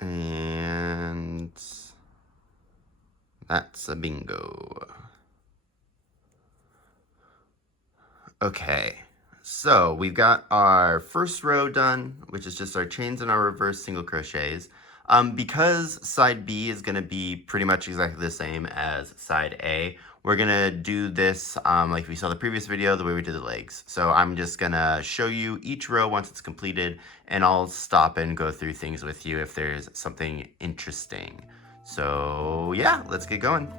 And that's a bingo. Okay, so we've got our first row done, which is just our chains and our reverse single crochets. Because side B is going to be pretty much exactly the same as side A, we're going to do this like we saw the previous video, the way we did the legs. So I'm just going to show you each row once it's completed, and I'll stop and go through things with you if there's something interesting. So yeah, let's get going.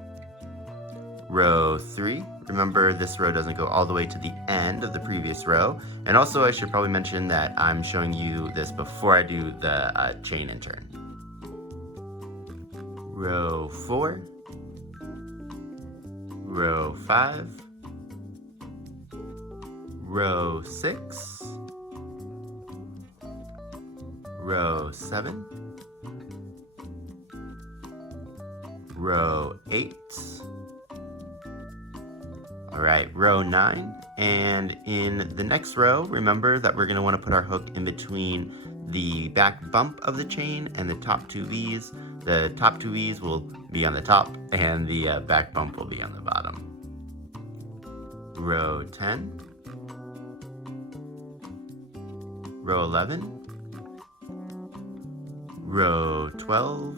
Row 3. Remember, this row doesn't go all the way to the end of the previous row. And also, I should probably mention that I'm showing you this before I do the chain and turn. Row 4. Row 5. Row 6. Row 7. Row 8. All right, row 9, and in the next row, remember that we're going to want to put our hook in between the back bump of the chain and the top 2 V's. The top 2 V's will be on the top, and the back bump will be on the bottom. Row 10, row 11, row 12,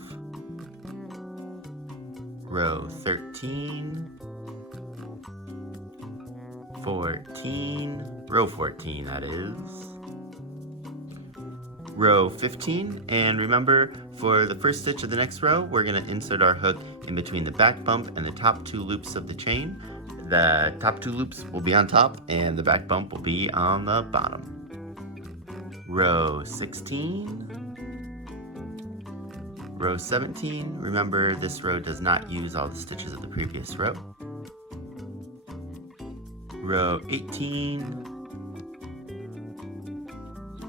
row 13, 14, row 14 that is, row 15, and remember for the first stitch of the next row we're going to insert our hook in between the back bump and the top 2 loops of the chain. The top 2 loops will be on top and the back bump will be on the bottom. Row 16, row 17, remember this row does not use all the stitches of the previous row. Row 18.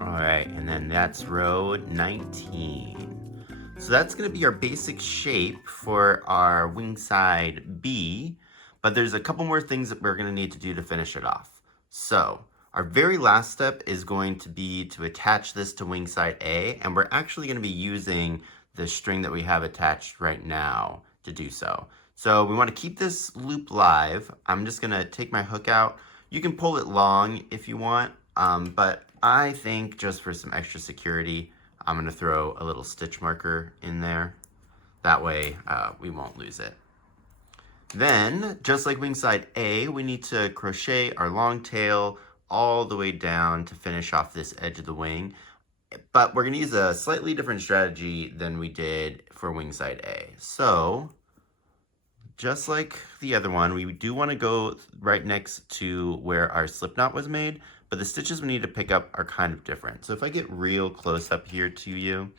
All right, and then that's row 19. So that's going to be our basic shape for our wing side B, but there's a couple more things that we're going to need to do to finish it off. So our very last step is going to be to attach this to wing side A, and we're actually going to be using the string that we have attached right now to do so. So we want to keep this loop live. I'm just going to take my hook out. You can pull it long if you want, but I think just for some extra security, I'm going to throw a little stitch marker in there. That way we won't lose it. Then, just like wing side A, we need to crochet our long tail all the way down to finish off this edge of the wing. But we're going to use a slightly different strategy than we did for wing side A. So just like the other one, we do want to go right next to where our slip knot was made, but the stitches we need to pick up are kind of different. So if I get real close up here to you,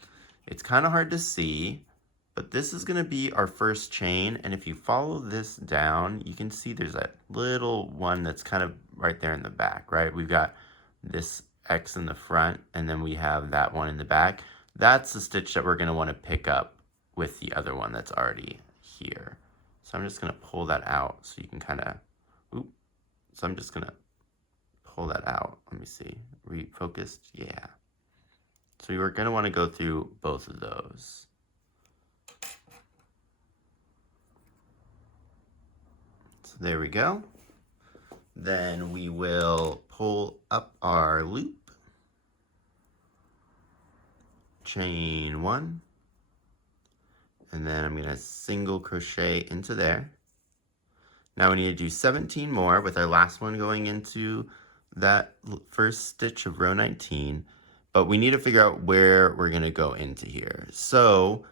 it's kind of hard to see, but this is going to be our first chain, and if you follow this down, you can see there's that little one that's kind of right there in the back, right? We've got this X in the front, and then we have that one in the back. That's the stitch that we're going to want to pick up with the other one that's already here. So I'm just going to pull that out so you can kind of, so I'm just going to pull that out. Let me see, refocused, yeah. So you're going to want to go through both of those. So there we go. Then we will pull up our loop, chain 1, and then I'm going to single crochet into there. Now we need to do 17 more with our last one going into that first stitch of row 19, but we need to figure out where we're going to go into here. So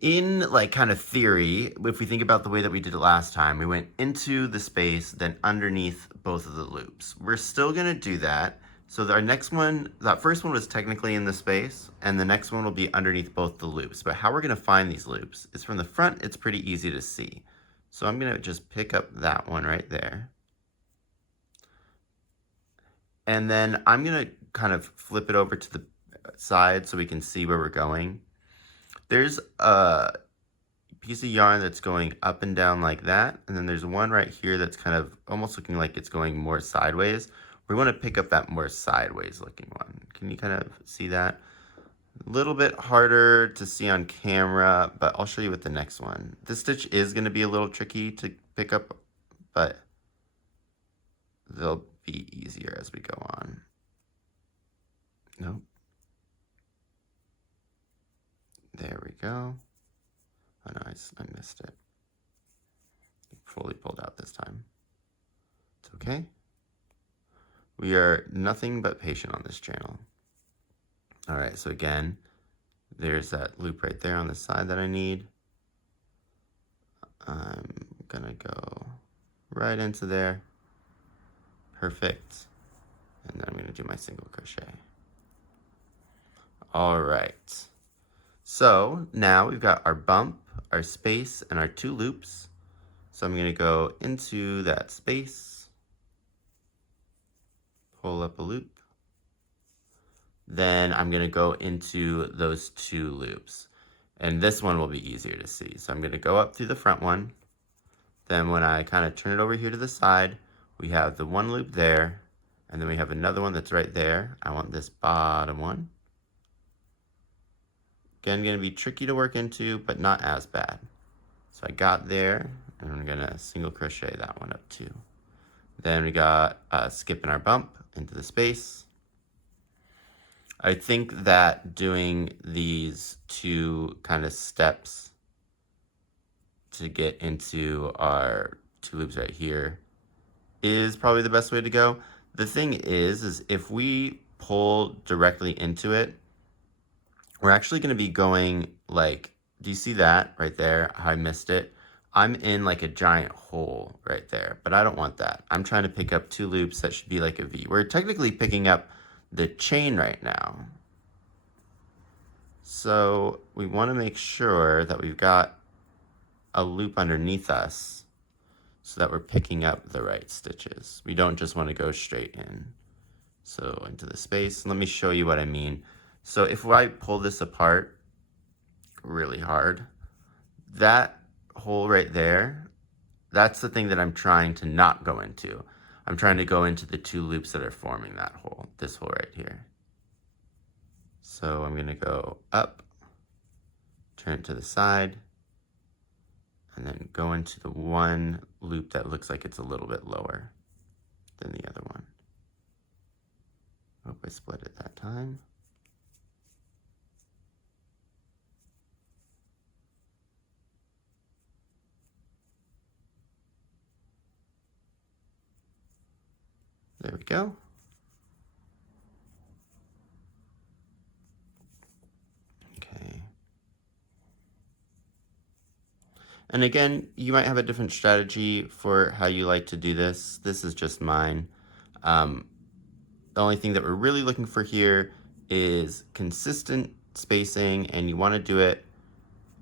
in like kind of theory, if we think about the way that we did it last time, we went into the space, then underneath both of the loops. We're still going to do that. So our next one, that first one was technically in the space, and the next one will be underneath both the loops. But how we're going to find these loops is from the front, it's pretty easy to see. So I'm going to just pick up that one right there. And then I'm going to kind of flip it over to the side so we can see where we're going. There's piece of yarn that's going up and down like that, and then there's one right here that's kind of almost looking like it's going more sideways. We want to pick up that more sideways looking one. Can you kind of see that? A little bit harder to see on camera, but I'll show you with the next one. This stitch is going to be a little tricky to pick up, but they'll be easier as we go on. Nope. There we go. Oh no, I missed it. Fully pulled out this time. It's okay. We are nothing but patient on this channel. All right, so again, there's that loop right there on the side that I need. I'm gonna go right into there. Perfect. And then I'm gonna do my single crochet. All right. So now we've got our bump, our space, and our 2 loops. So I'm gonna go into that space, pull up a loop. Then I'm gonna go into those 2 loops. And this one will be easier to see. So I'm gonna go up through the front one. Then when I kind of turn it over here to the side, we have the 1 loop there, and then we have another one that's right there. I want this bottom one. Again, gonna be tricky to work into, but not as bad. So I got there, and I'm gonna single crochet that one up too. Then we got skipping our bump into the space. I think that doing these 2 kind of steps to get into our 2 loops right here is probably the best way to go. The thing is if we pull directly into it, we're actually going to be going like, do you see that right there? How I missed it? I'm in like a giant hole right there, but I don't want that. I'm trying to pick up 2 loops that should be like a V. We're technically picking up the chain right now. So we want to make sure that we've got a loop underneath us so that we're picking up the right stitches. We don't just want to go straight in. So into the space, let me show you what I mean. So if I pull this apart really hard, that hole right there, that's the thing that I'm trying to not go into. I'm trying to go into the 2 loops that are forming that hole, this hole right here. So I'm gonna go up, turn it to the side, and then go into the 1 loop that looks like it's a little bit lower than the other one. Hope I split it that time. There we go. Okay. And again, you might have a different strategy for how you like to do this. This is just mine. The only thing that we're really looking for here is consistent spacing, and you want to do it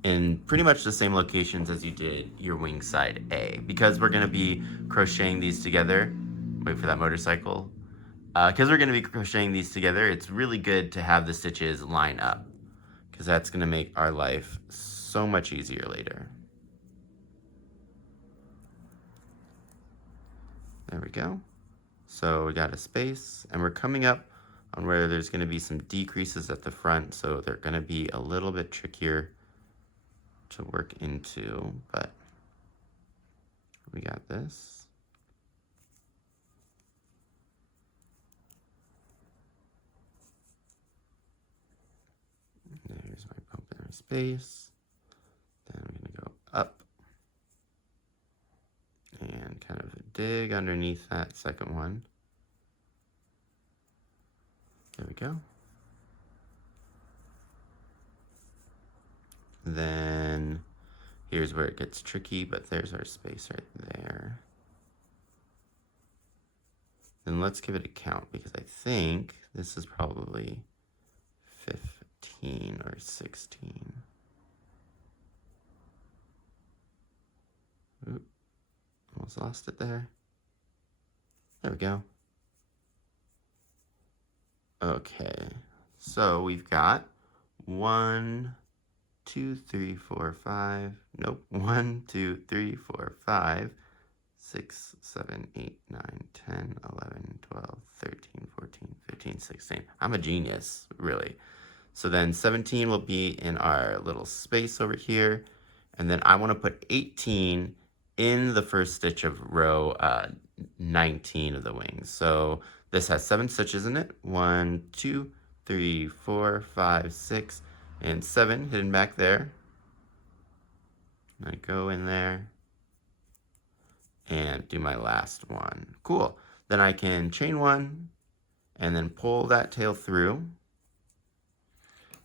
in pretty much the same locations as you did your wing side A, because we're going to be crocheting these together. Wait for that motorcycle. Because we're going to be crocheting these together, it's really good to have the stitches line up, because that's going to make our life so much easier later. There we go. So we got a space, and we're coming up on where there's going to be some decreases at the front, so they're going to be a little bit trickier to work into, but we got this. There's my bump in our space. Then I'm going to go up and kind of dig underneath that second one. There we go. Then here's where it gets tricky, but there's our space right there. Then let's give it a count, because I think this is probably 15 or 16. Oop, almost lost it there. There we go. Okay, so we've got 1, 2, 3, 4, 5. Nope. 1, 2, 3, 4, 5, 6, 7, 8, 9, 10, 11, 12, 13, 14, 15, 16. I'm a genius, really. So then 17 will be in our little space over here. And then I want to put 18 in the first stitch of row 19 of the wings. So this has 7 stitches in it. 1, 2, 3, 4, 5, 6, and 7 hidden back there. I go in there and do my last one. Cool. Then I can chain 1 and then pull that tail through.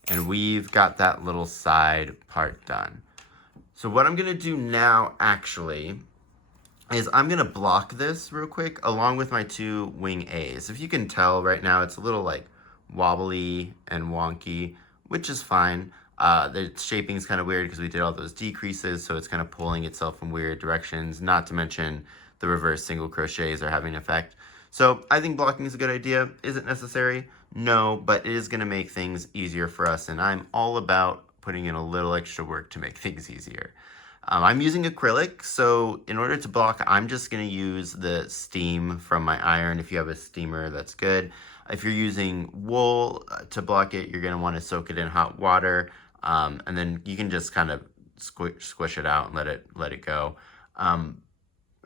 And we've got that little side part done. So what I'm gonna do now actually is I'm gonna block this real quick along with my 2 wing A's. If you can tell right now, it's a little like wobbly and wonky, which is fine. The shaping is kind of weird because we did all those decreases, so it's kind of pulling itself in weird directions, not to mention the reverse single crochets are having an effect. So I think blocking is a good idea. Is it necessary? No, but it is gonna make things easier for us, and I'm all about putting in a little extra work to make things easier. I'm using acrylic, so in order to block, I'm just going to use the steam from my iron. If you have a steamer, that's good. If you're using wool to block it, you're going to want to soak it in hot water, and then you can just kind of squish it out and let it go. And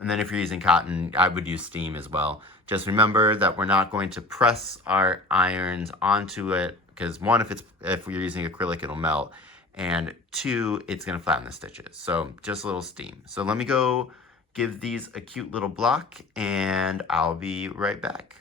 then if you're using cotton, I would use steam as well. Just remember that we're not going to press our irons onto it, because 1, if we're using acrylic, it'll melt. And 2, it's going to flatten the stitches. So just a little steam. So let me go give these a cute little block and I'll be right back.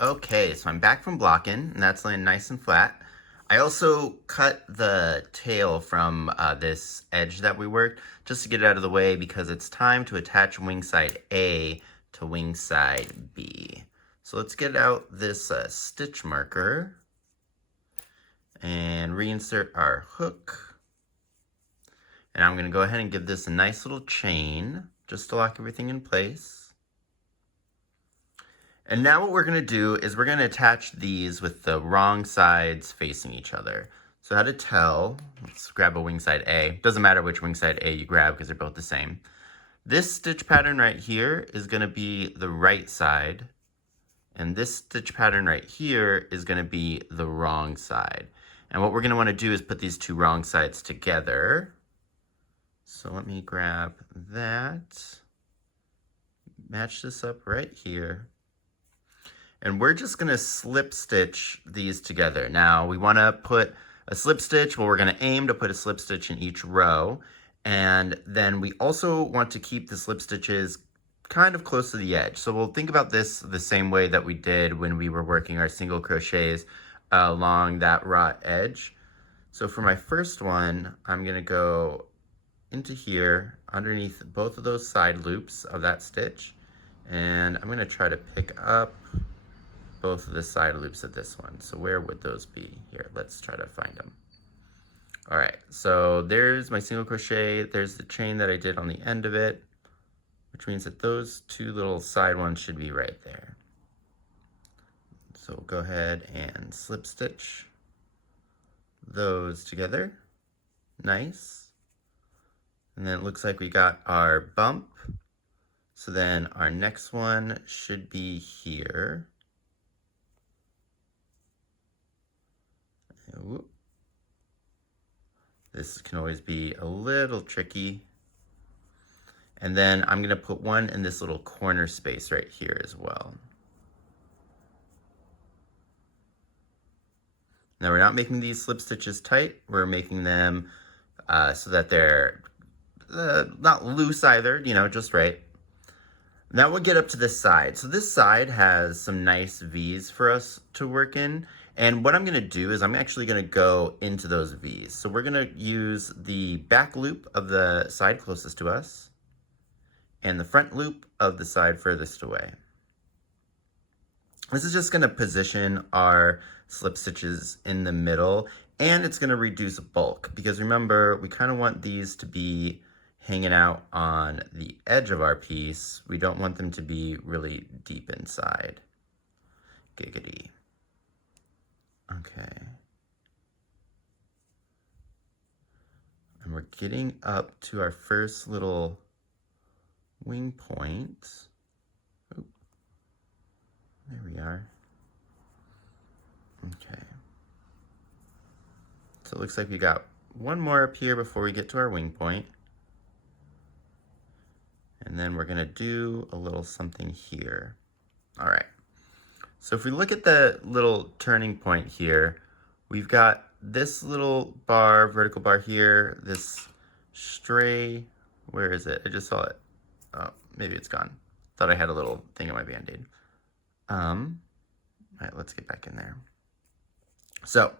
Okay, so I'm back from blocking and that's laying nice and flat. I also cut the tail from this edge that we worked just to get it out of the way because it's time to attach wing side A to wing side B. So let's get out this stitch marker and reinsert our hook. And I'm going to go ahead and give this a nice little chain just to lock everything in place. And now what we're going to do is we're going to attach these with the wrong sides facing each other. So how to tell, let's grab a wing side A. Doesn't matter which wing side A you grab because they're both the same. This stitch pattern right here is going to be the right side. And this stitch pattern right here is going to be the wrong side. And what we're going to want to do is put these 2 wrong sides together. So let me grab that, match this up right here. And we're just going to slip stitch these together. Now we want to put a slip stitch, well, we're going to aim to put a slip stitch in each row. And then we also want to keep the slip stitches kind of close to the edge. So we'll think about this the same way that we did when we were working our single crochets along that raw edge. So for my first one, I'm going to go into here underneath both of those side loops of that stitch, and I'm going to try to pick up both of the side loops of this one. So where would those be? Here, let's try to find them. All right, so there's my single crochet, there's the chain that I did on the end of it, which means that those 2 little side ones should be right there. So we'll go ahead and slip stitch those together. Nice. And then it looks like we got our bump. So then our next one should be here. Whoop. This can always be a little tricky. And then I'm going to put one in this little corner space right here as well. Now we're not making these slip stitches tight, we're making them so that they're not loose either, you know, just right. Now we'll get up to this side. So this side has some nice V's for us to work in. And what I'm gonna do is I'm actually gonna go into those V's. So we're gonna use the back loop of the side closest to us and the front loop of the side furthest away. This is just gonna position our slip stitches in the middle, and it's gonna reduce bulk because remember, we kind of want these to be hanging out on the edge of our piece. We don't want them to be really deep inside. Giggity. Okay. And we're getting up to our first little wing point. Oh, there we are. Okay. So it looks like we got one more up here before we get to our wing point. And then we're gonna do a little something here. All right. So if we look at the little turning point here, we've got this little bar, vertical bar here, this stray, where is it? I just saw it. Oh, maybe it's gone. Thought I had a little thing in my Band-Aid. All right, let's get back in there. So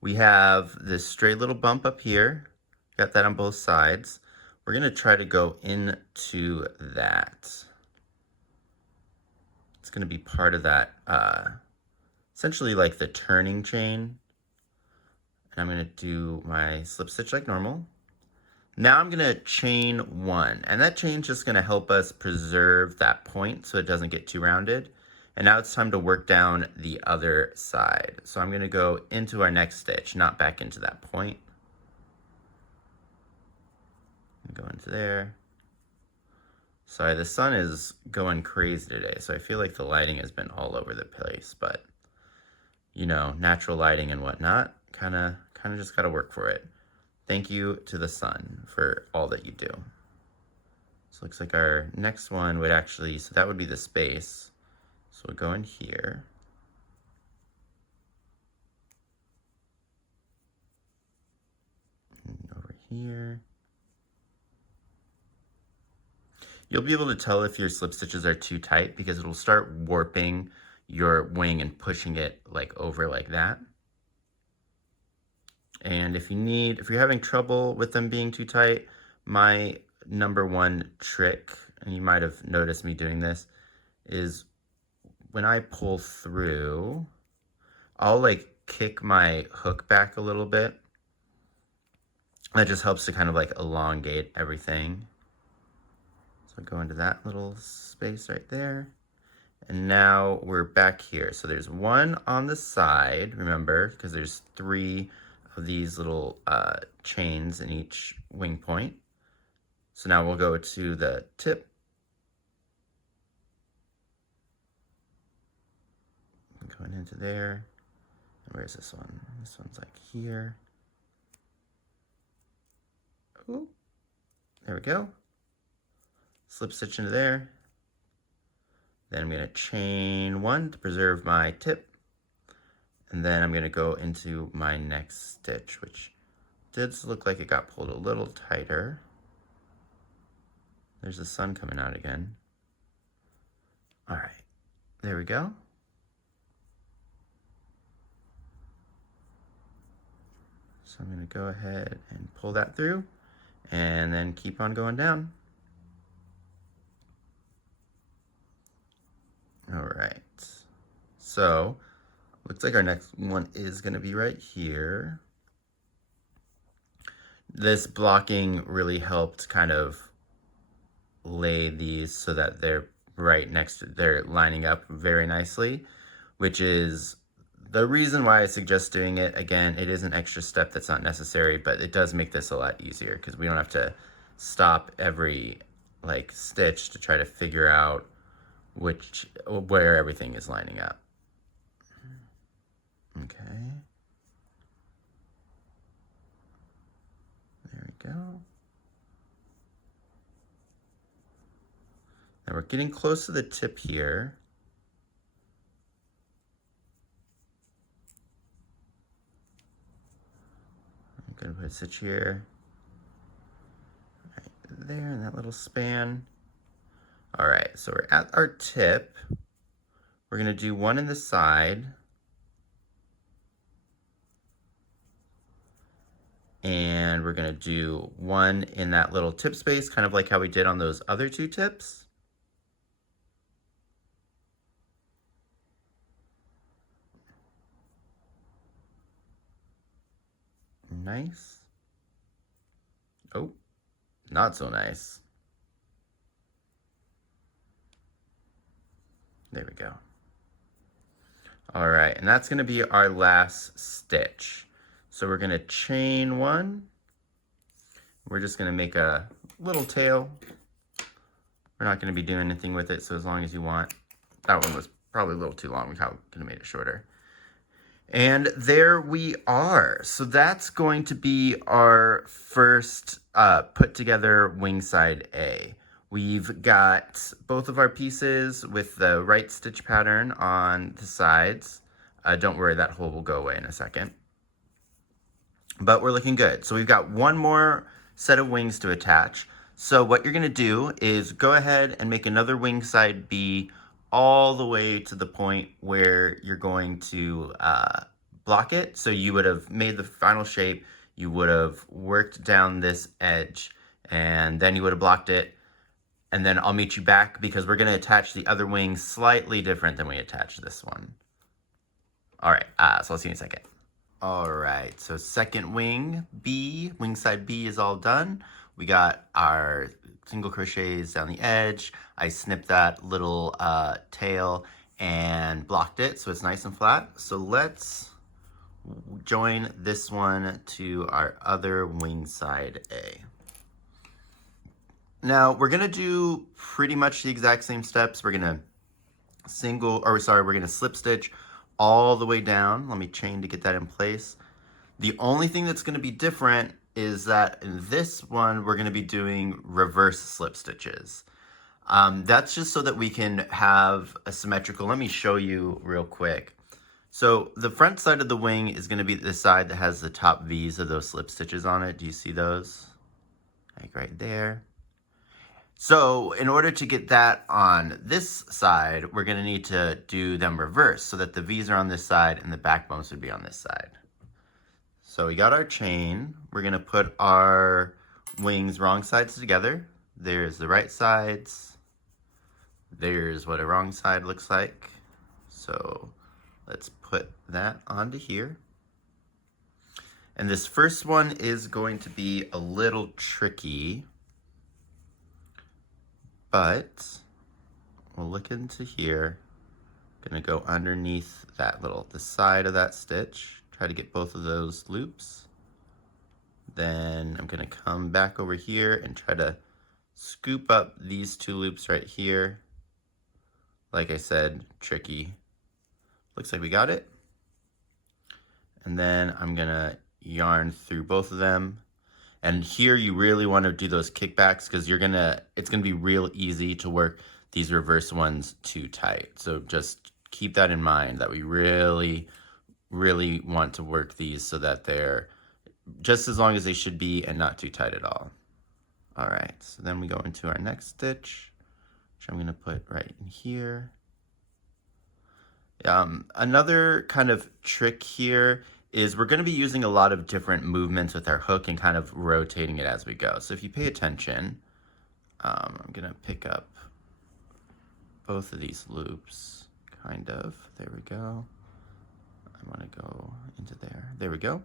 we have this stray little bump up here. Got that on both sides. We're gonna try to go into that. It's gonna be part of that, essentially like the turning chain. And I'm gonna do my slip stitch like normal. Now I'm gonna chain one, and that chain's just gonna help us preserve that point so it doesn't get too rounded. And now it's time to work down the other side. So I'm gonna go into our next stitch, not back into that point. Go into there. Sorry, the sun is going crazy today, so I feel like the lighting has been all over the place, but you know, natural lighting and whatnot, kind of just gotta work for it. Thank you to the sun for all that you do. So it looks like our next one would actually, so that would be the space. So we'll go in here. And over here. You'll be able to tell if your slip stitches are too tight because it'll start warping your wing and pushing it like over like that. And if you're having trouble with them being too tight, my #1 trick, and you might have noticed me doing this, is when I pull through, I'll like kick my hook back a little bit. That just helps to kind of like elongate everything. So go into that little space right there. And now we're back here. So there's one on the side, remember, because there's 3 of these little chains in each wing point. So now we'll go to the tip. Going into there. And where's this one? This one's like here. Ooh, there we go. Slip stitch into there. Then I'm going to chain 1 to preserve my tip. And then I'm going to go into my next stitch, which did look like it got pulled a little tighter. There's the sun coming out again. All right, there we go. So I'm going to go ahead and pull that through and then keep on going down. All right, so looks like our next one is going to be right here. This blocking really helped kind of lay these so that they're right next to, they're lining up very nicely, which is the reason why I suggest doing it. Again, it is an extra step that's not necessary, but it does make this a lot easier because we don't have to stop every like stitch to try to figure out where everything is lining up. Okay. There we go. Now we're getting close to the tip here. I'm gonna put a stitch here. Right there in that little span. All right, so we're at our tip. We're gonna do one in the side. And we're gonna do one in that little tip space, kind of like how we did on those other 2 tips. Nice. Oh, not so nice. There we go. All right, and that's gonna be our last stitch. So we're gonna chain 1, we're just gonna make a little tail. We're not gonna be doing anything with it, so as long as you want. That one was probably a little too long. We could have made it shorter. And there we are. So that's going to be our first put together wing side A. We've got both of our pieces with the right stitch pattern on the sides. Don't worry, that hole will go away in a second. But we're looking good. So we've got one more set of wings to attach. So what you're gonna do is go ahead and make another wing side B all the way to the point where you're going to block it. So you would have made the final shape, you would have worked down this edge, and then you would have blocked it. And then I'll meet you back because we're gonna attach the other wing slightly different than we attached this one. All right, so I'll see you in a second. All right, so second wing B, wing side B is all done. We got our single crochets down the edge. I snipped that little tail and blocked it so it's nice and flat. So let's join this one to our other wing side A. Now we're gonna do pretty much the exact same steps. We're gonna we're gonna slip stitch all the way down. Let me chain to get that in place. The only thing that's gonna be different is that in this one, we're gonna be doing reverse slip stitches. That's just so that we can have a symmetrical, let me show you real quick. So the front side of the wing is gonna be the side that has the top V's of those slip stitches on it. Do you see those? Like right there. So in order to get that on this side, we're gonna need to do them reverse so that the V's are on this side and the backbones would be on this side. So we got our chain. We're gonna put our wings wrong sides together. There's the right sides. There's what a wrong side looks like. So let's put that onto here. And this first one is going to be a little tricky, but we'll look into here. Gonna go underneath that the side of that stitch, try to get both of those loops. Then I'm gonna come back over here and try to scoop up these two loops right here. Like I said, tricky. Looks like we got it. And then I'm gonna yarn through both of them. And here you really want to do those kickbacks because it's gonna be real easy to work these reverse ones too tight. So just keep that in mind that we really, really want to work these so that they're just as long as they should be and not too tight at all. All right, so then we go into our next stitch, which I'm gonna put right in here. Another kind of trick here is we're going to be using a lot of different movements with our hook and kind of rotating it as we go. So if you pay attention, I'm going to pick up both of these loops, kind of. There we go. I want to go into there. There we go.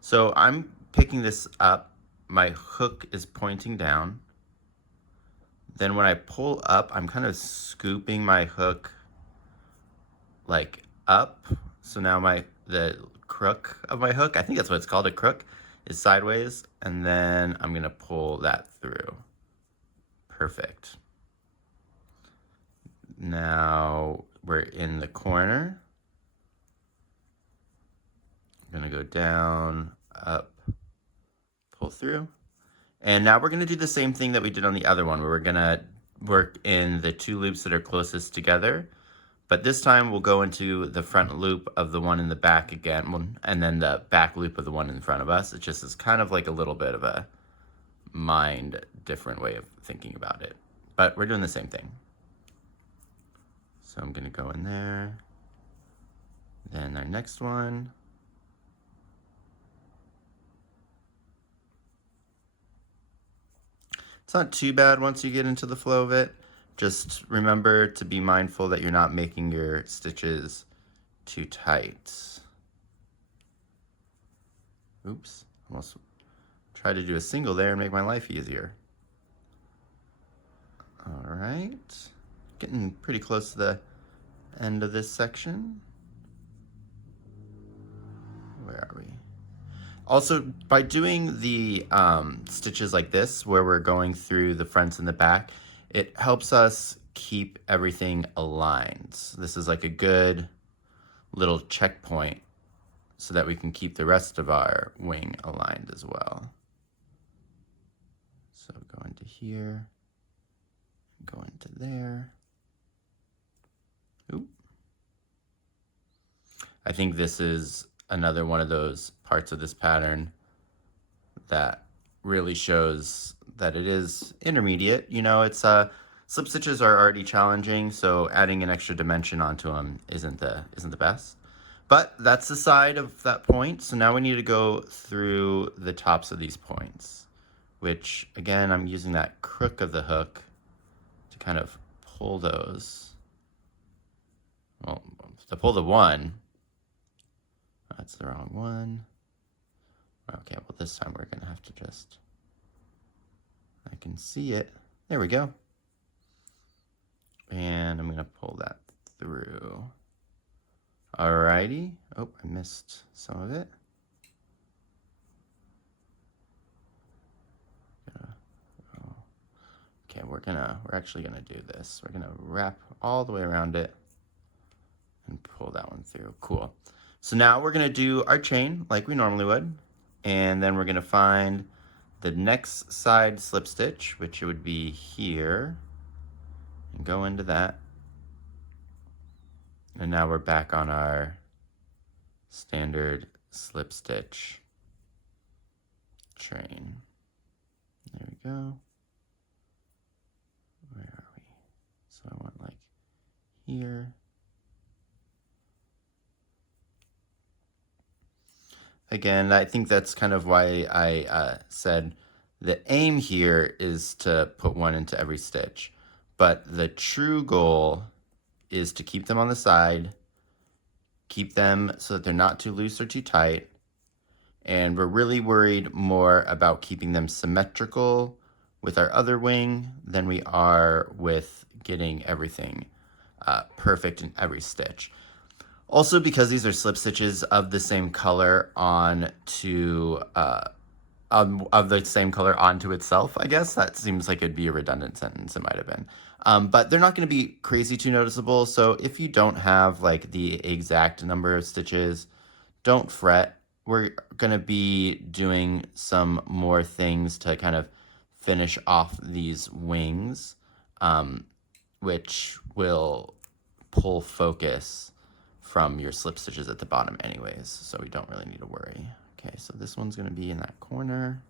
So I'm picking this up. My hook is pointing down. Then when I pull up, I'm kind of scooping my hook like up. So now the crook of my hook, I think that's what it's called, a crook, is sideways, and then I'm gonna pull that through. Perfect. Now we're in the corner. I'm gonna go down, up, pull through. And now we're gonna do the same thing that we did on the other one, where we're gonna work in the two loops that are closest together. But this time we'll go into the front loop of the one in the back again, and then the back loop of the one in front of us. It just is kind of like a little bit of a different way of thinking about it. But we're doing the same thing. So I'm gonna go in there. Then our next one. It's not too bad once you get into the flow of it. Just remember to be mindful that you're not making your stitches too tight. Oops, almost tried to do a single there and make my life easier. All right, getting pretty close to the end of this section. Where are we? Also, by doing the stitches like this, where we're going through the fronts and the back, it helps us keep everything aligned. So this is like a good little checkpoint so that we can keep the rest of our wing aligned as well. So go into here, go into there. Oop. I think this is another one of those parts of this pattern that really shows that it is intermediate. You know, it's slip stitches are already challenging, so adding an extra dimension onto them isn't the best. But that's the side of that point. So now we need to go through the tops of these points, which again, I'm using that crook of the hook to kind of pull those. Well, to pull the one. That's the wrong one. Okay, well this time we're gonna have to just, I can see it. There we go. And I'm gonna pull that through. Alrighty. Oh, I missed some of it. Okay, we're actually gonna do this. We're gonna wrap all the way around it and pull that one through. Cool. So now we're gonna do our chain like we normally would, and then we're gonna find the next side slip stitch, which would be here, and go into that. And now we're back on our standard slip stitch train. There we go. Where are we? So I want like here. Again, I think that's kind of why I said the aim here is to put one into every stitch, but the true goal is to keep them on the side, keep them so that they're not too loose or too tight, and we're really worried more about keeping them symmetrical with our other wing than we are with getting everything perfect in every stitch. Also, because these are slip stitches of the same color onto of the same color onto itself, I guess that seems like it'd be a redundant sentence. It might have been, but they're not going to be crazy too noticeable. So if you don't have like the exact number of stitches, don't fret. We're going to be doing some more things to kind of finish off these wings, which will pull focus from your slip stitches at the bottom anyways, so we don't really need to worry. Okay, so this one's going to be in that corner.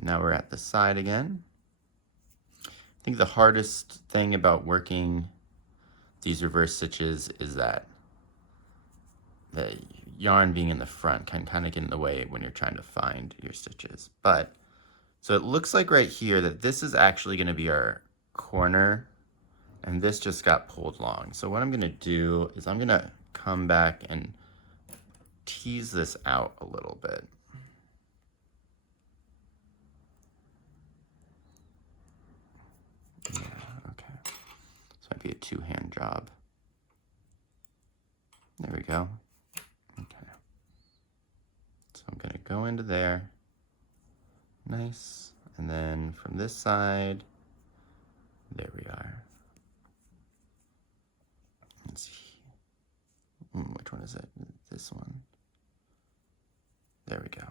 Now we're at the side again. I think the hardest thing about working these reverse stitches is that the yarn being in the front can kind of get in the way when you're trying to find your stitches. But so it looks like right here that this is actually going to be our corner, and this just got pulled long. So what I'm going to do is I'm going to come back and tease this out a little bit. Yeah, okay. This might be a two-hand job. There we go. Okay. So I'm going to go into there. Nice. And then from this side, there we are. Let's see. Which one is it? This one. There we go.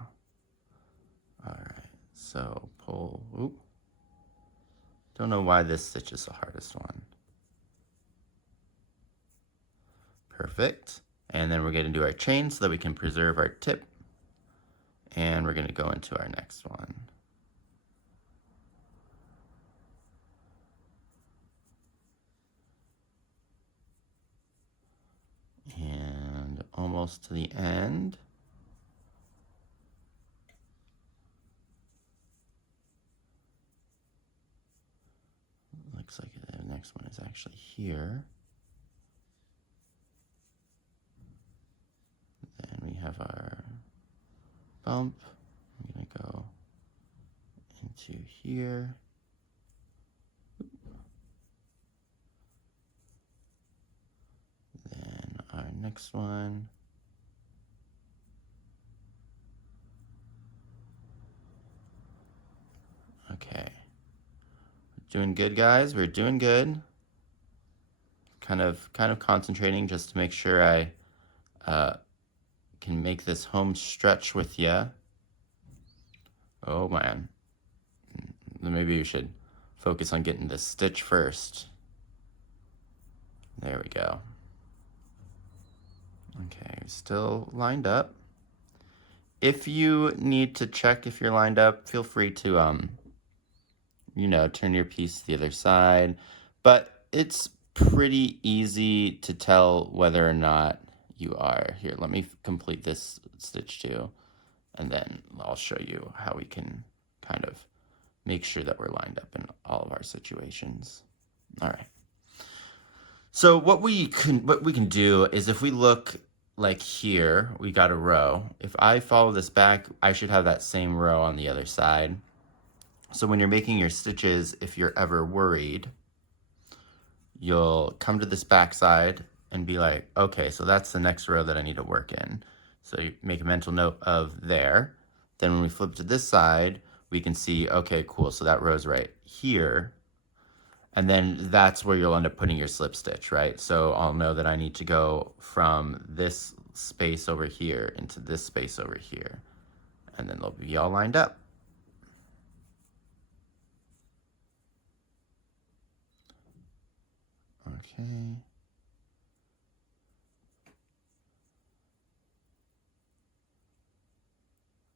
All right. So pull. Oop. Don't know why this stitch is the hardest one. Perfect. And then we're going to do our chain so that we can preserve our tip. And we're going to go into our next one. And almost to the end. Looks like the next one is actually here. Then we have our bump. I'm going to go into here. Then our next one. Okay. Doing good, guys. We're doing good. Kind of concentrating just to make sure I can make this home stretch with you. Oh man. Maybe we should focus on getting this stitch first. There we go. Okay, still lined up. If you need to check if you're lined up, feel free to you know, turn your piece to the other side. But it's pretty easy to tell whether or not you are. Here, let me complete this stitch too, and then I'll show you how we can kind of make sure that we're lined up in all of our situations. All right. So what we can do is, if we look like here, we got a row. If I follow this back, I should have that same row on the other side. So when you're making your stitches, if you're ever worried, you'll come to this back side and be like, okay, so that's the next row that I need to work in. So you make a mental note of there. Then when we flip to this side, we can see, okay, cool, so that row's right here. And then that's where you'll end up putting your slip stitch, right? So I'll know that I need to go from this space over here into this space over here. And then they'll be all lined up. Okay.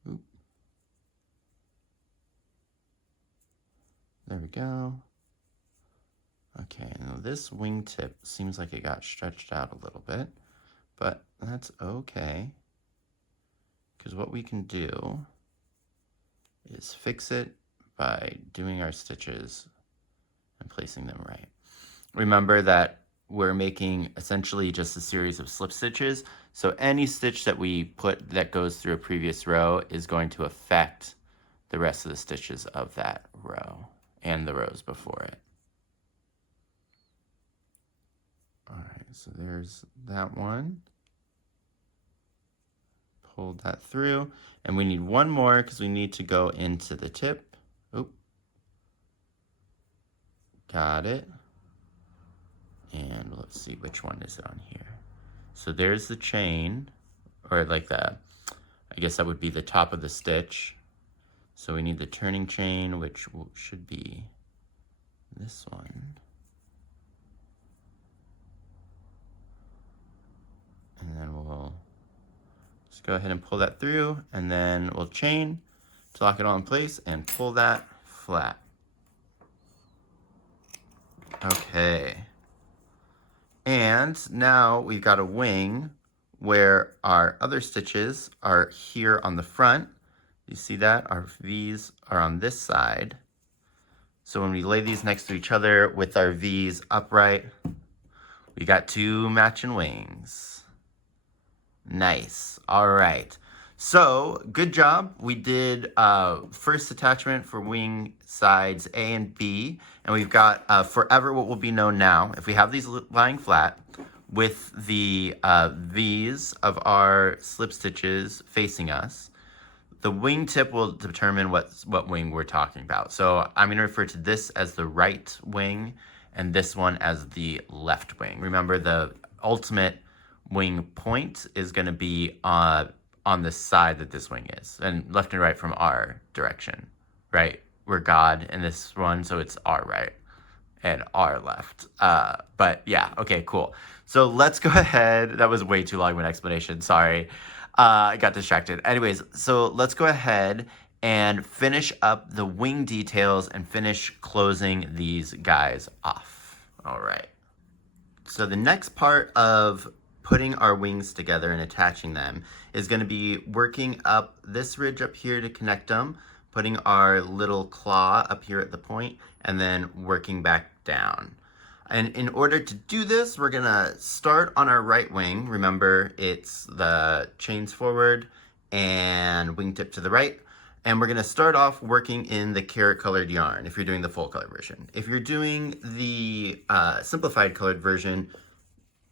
Oop. There we go. Okay, now this wingtip seems like it got stretched out a little bit, but that's okay, because what we can do is fix it by doing our stitches and placing them right. Remember that we're making essentially just a series of slip stitches, so any stitch that we put that goes through a previous row is going to affect the rest of the stitches of that row and the rows before it. All right, so there's that one. Pulled that through, and we need one more because we need to go into the tip. Oop. Got it. And let's see, which one is on here? So there's the chain, or like the, I guess that would be the top of the stitch. So we need the turning chain, which should be this one. And then we'll just go ahead and pull that through, and then we'll chain to lock it all in place and pull that flat. Okay. And now we've got a wing where our other stitches are here on the front. You see that? Our V's are on this side. So when we lay these next to each other with our V's upright, we got two matching wings. Nice. All right. So good job. We did first attachment for wing sides A and B, and we've got forever what will be known now. If we have these lying flat with the V's of our slip stitches facing us, the wingtip will determine what wing we're talking about. So I'm going to refer to this as the right wing and this one as the left wing. Remember, the ultimate wing point is going to be on the side that this wing is, and left and right from our direction, right? We're God in this one, so it's our right and our left. But yeah, okay, cool. So let's go ahead. That was way too long of an explanation. Sorry. I got distracted. Anyways, so let's go ahead and finish up the wing details and finish closing these guys off. All right. So the next part of putting our wings together and attaching them is going to be working up this ridge up here to connect them, putting our little claw up here at the point, and then working back down. And in order to do this, we're going to start on our right wing. Remember, it's the chains forward and wingtip to the right. And we're going to start off working in the carrot colored yarn if you're doing the full color version. If you're doing the simplified colored version,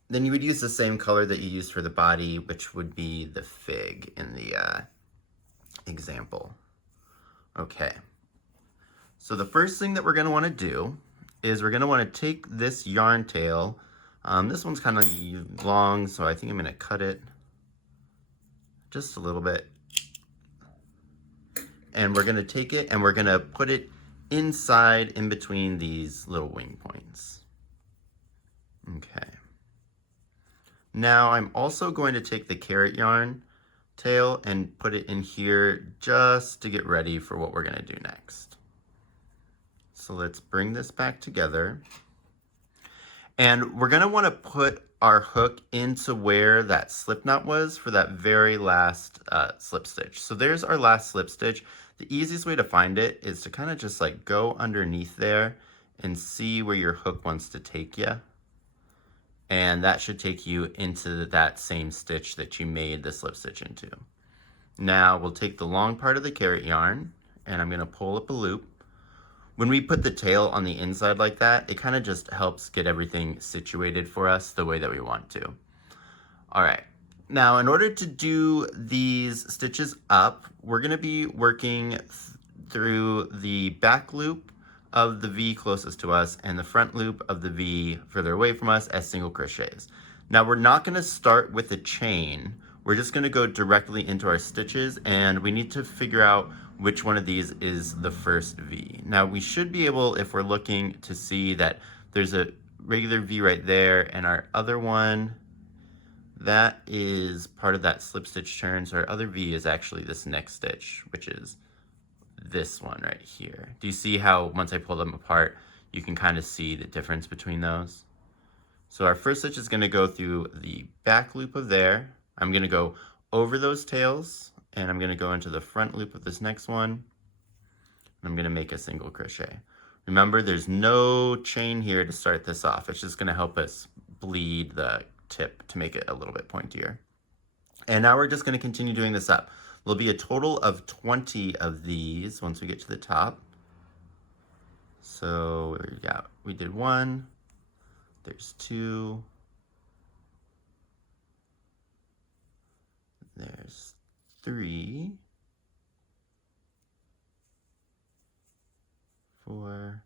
then you would use the same color that you used for the body, which would be the fig in the example. Okay. So the first thing that we're going to want to do is we're going to want to take this yarn tail. This one's kind of long, so I think I'm going to cut it just a little bit. And we're going to take it and we're going to put it inside in between these little wing points. Okay. Now I'm also going to take the carrot yarn tail and put it in here just to get ready for what we're going to do next. So let's bring this back together. And we're going to want to put our hook into where that slip knot was for that very last slip stitch. So there's our last slip stitch. The easiest way to find it is to kind of just like go underneath there and see where your hook wants to take you. And that should take you into that same stitch that you made the slip stitch into. Now we'll take the long part of the carrot yarn and I'm going to pull up a loop. When we put the tail on the inside like that, it kind of just helps get everything situated for us the way that we want to. All right, now in order to do these stitches up, we're going to be working through the back loop of the V closest to us and the front loop of the V further away from us as single crochets. Now we're not going to start with a chain. We're just going to go directly into our stitches, and we need to figure out which one of these is the first V. Now we should be able, if we're looking, to see that there's a regular V right there, and our other one, that is part of that slip stitch turn. So our other V is actually this next stitch, which is this one right here. Do you see how once I pull them apart, you can kind of see the difference between those? So our first stitch is going to go through the back loop of there. I'm going to go over those tails, and I'm going to go into the front loop of this next one, and I'm going to make a single crochet. Remember, there's no chain here to start this off. It's just going to help us bleed the tip to make it a little bit pointier. And now we're just going to continue doing this up. There'll be a total of 20 of these once we get to the top. So we did one, there's two, there's three, 4,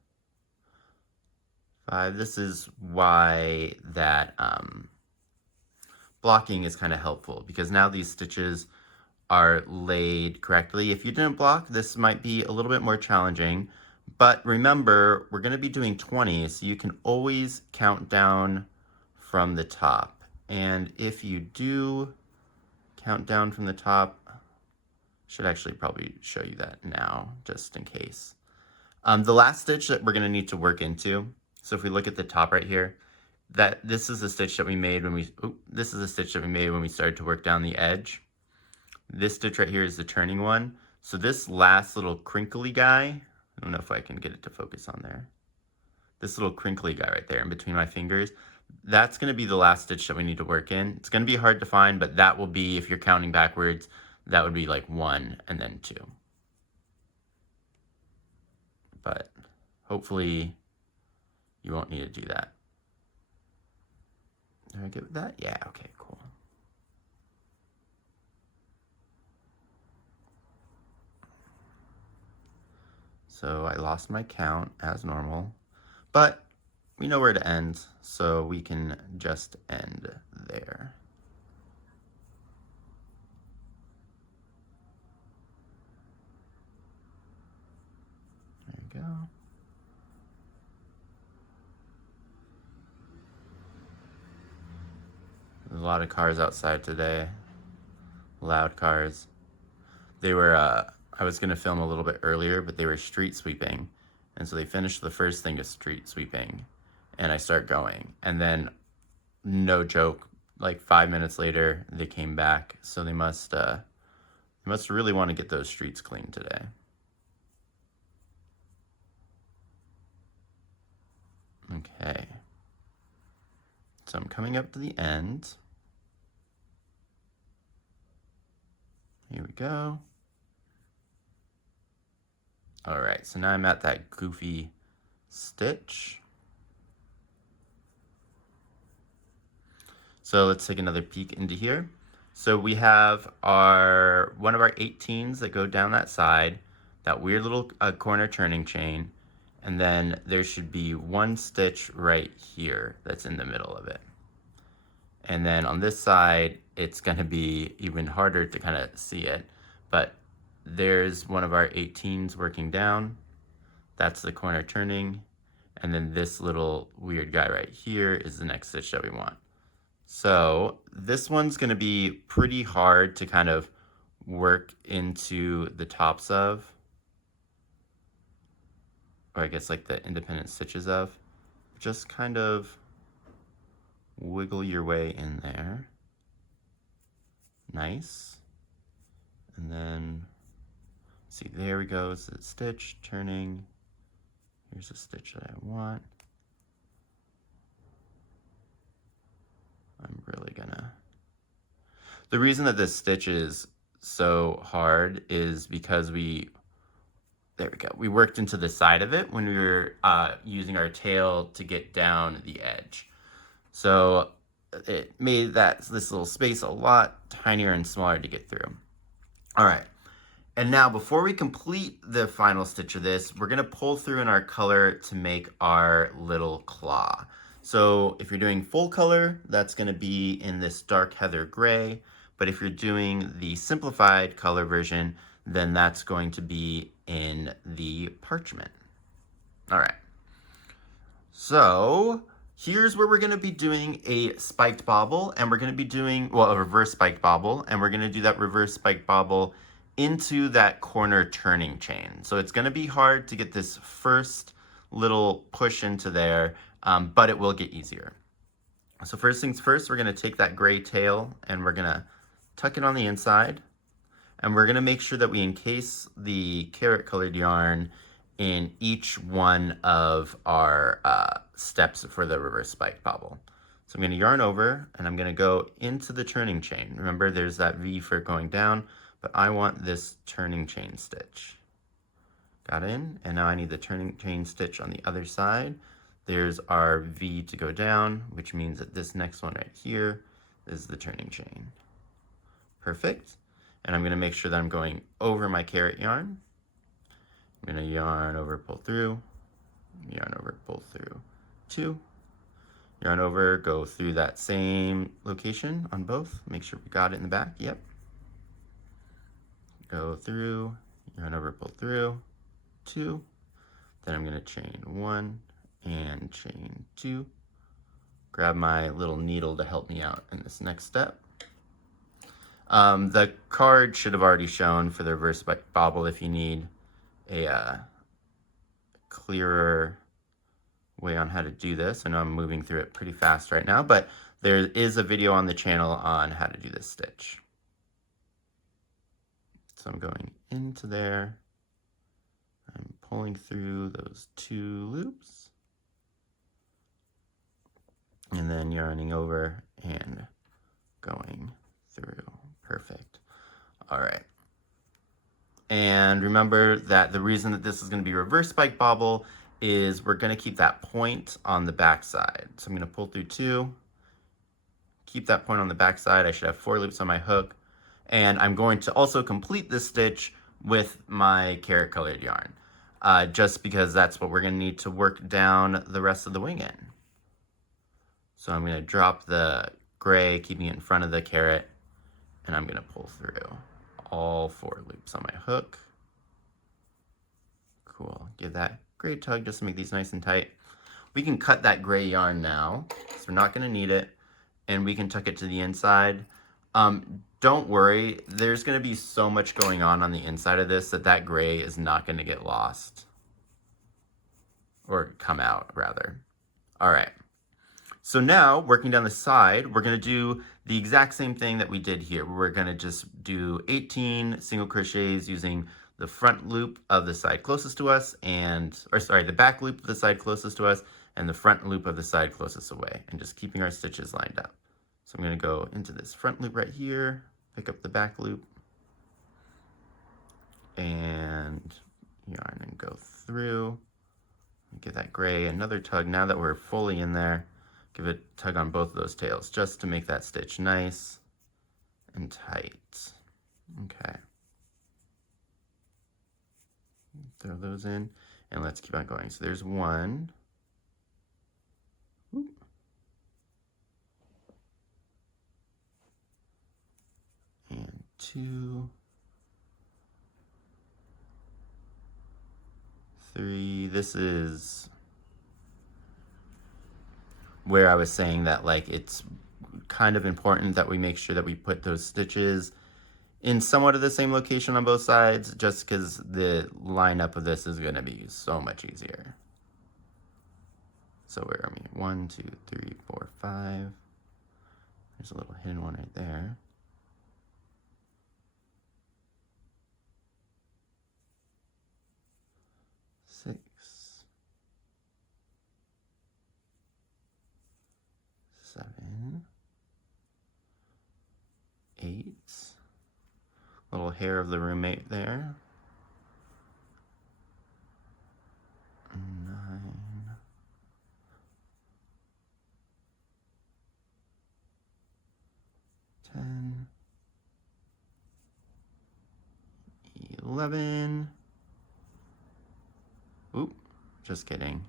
5. This is why that blocking is kind of helpful, because now these stitches are laid correctly. If you didn't block, this might be a little bit more challenging, but remember, we're going to be doing 20, so you can always count down from the top. And if you do count down from the top, should actually probably show you that now, just in case. The last stitch that we're going to need to work into, so if we look at the top right here, this is a stitch that we made when we started to work down the edge. This stitch right here is the turning one. So this last little crinkly guy, I don't know if I can get it to focus on there. This little crinkly guy right there in between my fingers, that's going to be the last stitch that we need to work in. It's going to be hard to find, but that will be, if you're counting backwards, that would be like 1 and then 2. But hopefully you won't need to do that. Did I get that? Yeah, okay, cool. So I lost my count as normal, but we know where to end, so we can just end there. There you go. There's a lot of cars outside today, loud cars. They were, I was gonna film a little bit earlier, but they were street sweeping. And so they finished the first thing of street sweeping, and I start going. And then, no joke, like 5 minutes later, they came back. So they must really want to get those streets clean today. Okay. So I'm coming up to the end. Here we go. All right, so now I'm at that goofy stitch. So let's take another peek into here. So we have one of our 18s that go down that side. that weird little corner turning chain, and then there should be one stitch right here that's in the middle of it. And then on this side, it's gonna be even harder to kind of see it, but there's one of our 18s working down. That's the corner turning. And then this little weird guy right here is the next stitch that we want. So this one's gonna be pretty hard to kind of work into the tops of, or I guess like the independent stitches of. Just kind of wiggle your way in there. Nice. And then, see, there we go, it's a stitch, turning. Here's a stitch that I want. I'm really gonna... The reason that this stitch is so hard is because we worked into the side of it when we were using our tail to get down the edge. So it made this little space a lot tinier and smaller to get through. All right, and now before we complete the final stitch of this, we're gonna pull through in our color to make our little claw. So if you're doing full color, that's gonna be in this dark heather gray, but if you're doing the simplified color version, then that's going to be in the parchment. All right, so here's where we're gonna be doing a spiked bobble, and we're gonna be doing, well, a reverse spiked bobble, and we're gonna do that reverse spiked bobble into that corner turning chain. So it's gonna be hard to get this first little push into there, but it will get easier. So first things first, we're gonna take that gray tail and we're gonna tuck it on the inside, and we're gonna make sure that we encase the carrot colored yarn in each one of our steps for the reverse spiked bobble. So I'm gonna yarn over and I'm gonna go into the turning chain. Remember, there's that V for going down, but I want this turning chain stitch. Got in, and now I need the turning chain stitch on the other side. There's our V to go down, which means that this next one right here is the turning chain. Perfect. And I'm gonna make sure that I'm going over my carrot yarn. I'm gonna yarn over, pull through, yarn over, pull through, 2, yarn over, go through that same location on both. Make sure we got it in the back, yep. Go through, yarn over, pull through, 2. Then I'm gonna chain 1 and chain 2. Grab my little needle to help me out in this next step. The card should have already shown for the reverse spiked bobble if you need a clearer way on how to do this. I know I'm moving through it pretty fast right now, but there is a video on the channel on how to do this stitch. So I'm going into there, I'm pulling through those 2 loops, and then yarning over and going through. Perfect. All right. And remember that the reason that this is going to be reverse spike bobble is we're going to keep that point on the back side. So I'm going to pull through 2, keep that point on the back side. I should have 4 loops on my hook. And I'm going to also complete this stitch with my carrot colored yarn, just because that's what we're going to need to work down the rest of the wing in. So I'm going to drop the gray, keeping it in front of the carrot, and I'm going to pull through all 4 loops on my hook. Cool. Give that great tug just to make these nice and tight. We can cut that gray yarn now, so we're not going to need it, and we can tuck it to the inside. Don't worry, there's going to be so much going on the inside of this that gray is not going to get lost, or come out rather. All right. So now, working down the side, we're going to do the exact same thing that we did here. We're going to just do 18 single crochets using the front loop of the side closest to us, the back loop of the side closest to us, and the front loop of the side closest away, and just keeping our stitches lined up. So I'm going to go into this front loop right here, pick up the back loop, and yarn and go through. Give that gray another tug now that we're fully in there. Give it a tug on both of those tails just to make that stitch nice and tight. Okay. throw those in, and let's keep on going. So there's 1. Oop. And 2, 3. This is where I was saying that like it's kind of important that we make sure that we put those stitches in somewhat of the same location on both sides, just because the lineup of this is going to be so much easier. So where are we? 1, 2, 3, 4, 5. There's a little hidden one right there. Six, 7, 8. Little hair of the roommate there. 9. 10. 11. Oop, just kidding.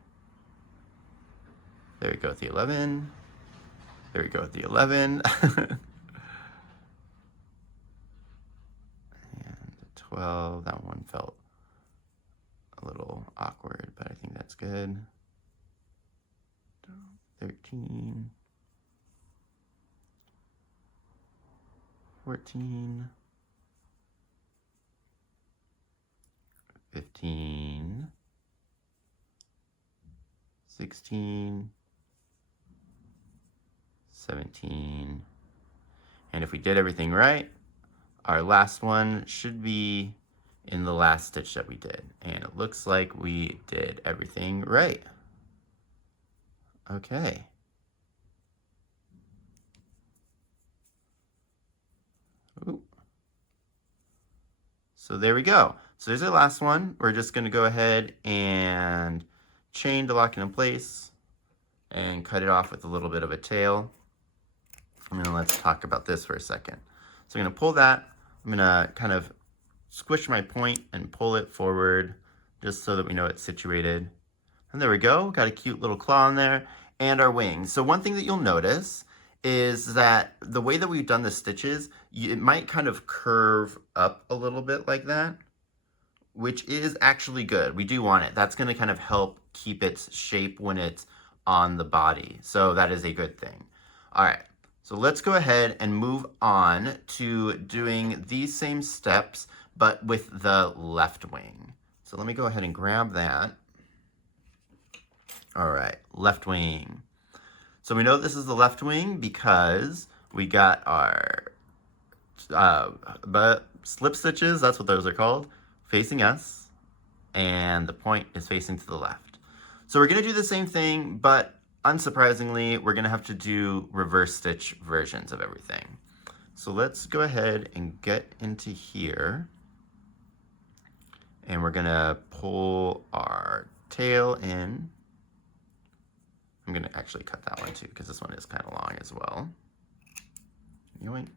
There we go with the 11. There we go with the 11. And 12, that one felt a little awkward, but I think that's good. 13. 14. 15. 16. 17. And if we did everything right, our last one should be in the last stitch that we did. And it looks like we did everything right. Okay. Ooh. So there we go. So there's our last one. We're just going to go ahead and chain to lock it in place and cut it off with a little bit of a tail. And then let's talk about this for a second. So I'm going to pull that. I'm going to kind of squish my point and pull it forward just so that we know it's situated. And there we go. Got a cute little claw in there and our wings. So one thing that you'll notice is that the way that we've done the stitches, it might kind of curve up a little bit like that, which is actually good. We do want it. That's going to kind of help keep its shape when it's on the body. So that is a good thing. All right. So let's go ahead and move on to doing these same steps, but with the left wing. So let me go ahead and grab that. All right, left wing. So we know this is the left wing because we got our slip stitches, that's what those are called, facing us, and the point is facing to the left. So we're gonna do the same thing, but unsurprisingly, we're gonna have to do reverse stitch versions of everything. So let's go ahead and get into here. And we're gonna pull our tail in. I'm gonna actually cut that one too, because this one is kind of long as well. Yoink.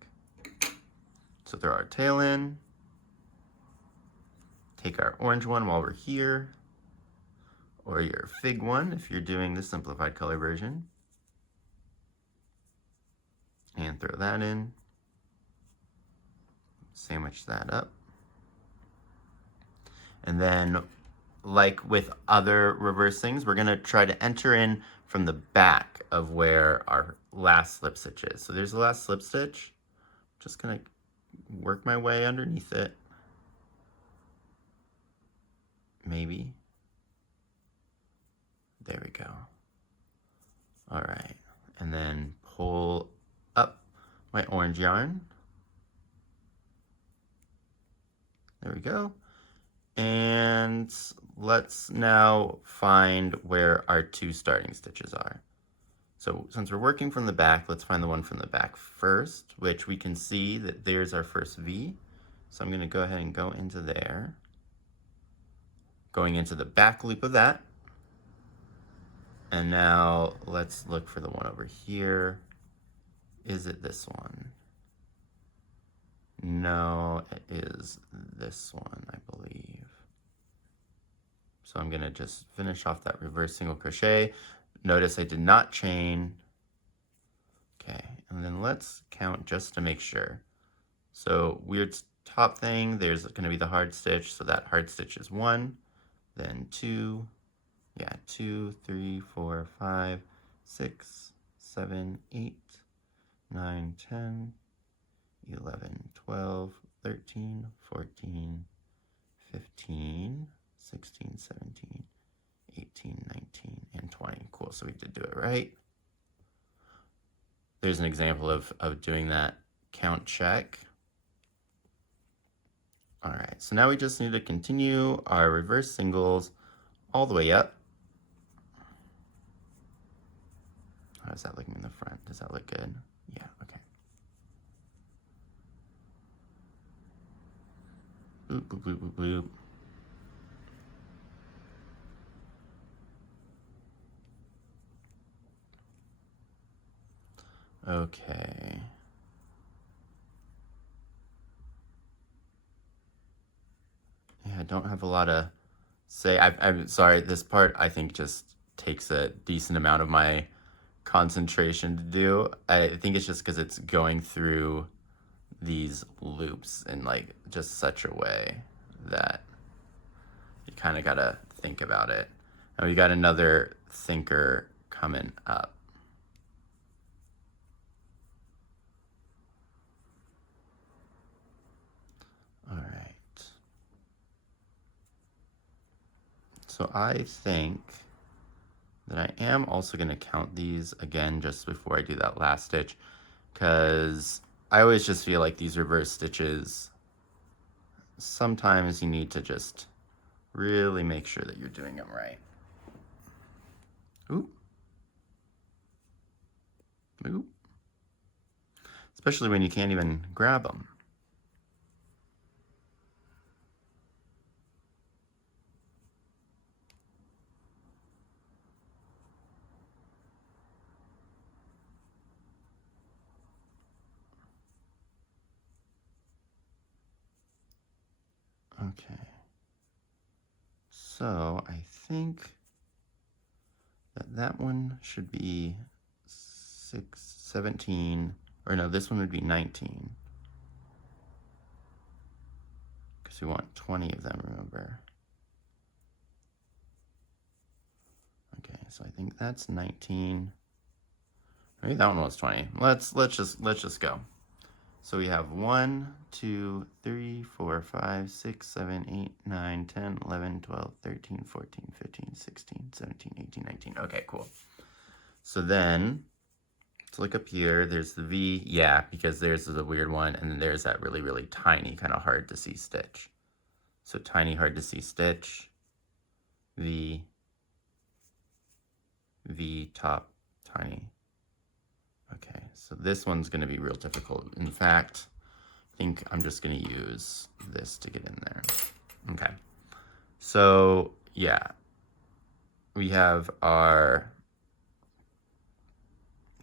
So throw our tail in. Take our orange one while we're here, or your fig one if you're doing the simplified color version. And throw that in. Sandwich that up. And then, like with other reverse things, we're gonna try to enter in from the back of where our last slip stitch is. So there's the last slip stitch. Just gonna work my way underneath it. Maybe. There we go. All right, and then pull up my orange yarn. There we go. And let's now find where our 2 starting stitches are. So since we're working from the back, let's find the one from the back first, which we can see that there's our first V. So I'm gonna go ahead and go into there. Going into the back loop of that. And now let's look for the one over here. Is it this one? No, it is this one, I believe. So I'm gonna just finish off that reverse single crochet. Notice I did not chain. Okay, and then let's count just to make sure. So weird top thing, there's gonna be the hard stitch, so that hard stitch is 1, then 2, yeah, 2, 3, 4, 5, 6, 7, 8, 9, 10, 11, 12, 13, 14, 15, 16, 17, 18, 19, and 20. Cool, so we did do it right. There's an example of doing that count check. All right, so now we just need to continue our reverse singles all the way up. How's that looking in the front? Does that look good? Yeah, okay. Boop, boop, boop, boop, boop. Okay. Yeah, I don't have a lot of say. I'm sorry, this part I think just takes a decent amount of my concentration to do. I think it's just because it's going through these loops in like just such a way that you kind of gotta think about it. And we got another thinker coming up. All right. So I think that I am also going to count these again just before I do that last stitch, because I always just feel like these reverse stitches, sometimes you need to just really make sure that you're doing them right. Oop. Oop. Especially when you can't even grab them. Okay. So I think that one should be 17, or no, this one would be 19. Because we want 20 of them, remember? Okay, so I think that's 19. Maybe that one was 20. Let's just go. So we have 1, 2, 3, 4, 5, 6, 7, 8, 9, 10, 11, 12, 13, 14, 15, 16, 17, 18, 19. Okay, cool. So then, let's look up here. There's the V. Yeah, because there's a weird one. And then there's that really, really tiny, kind of hard to see stitch. So tiny, hard to see stitch. V. V, top, tiny. Okay, so this one's going to be real difficult. In fact, I think I'm just going to use this to get in there. Okay, so yeah, we have our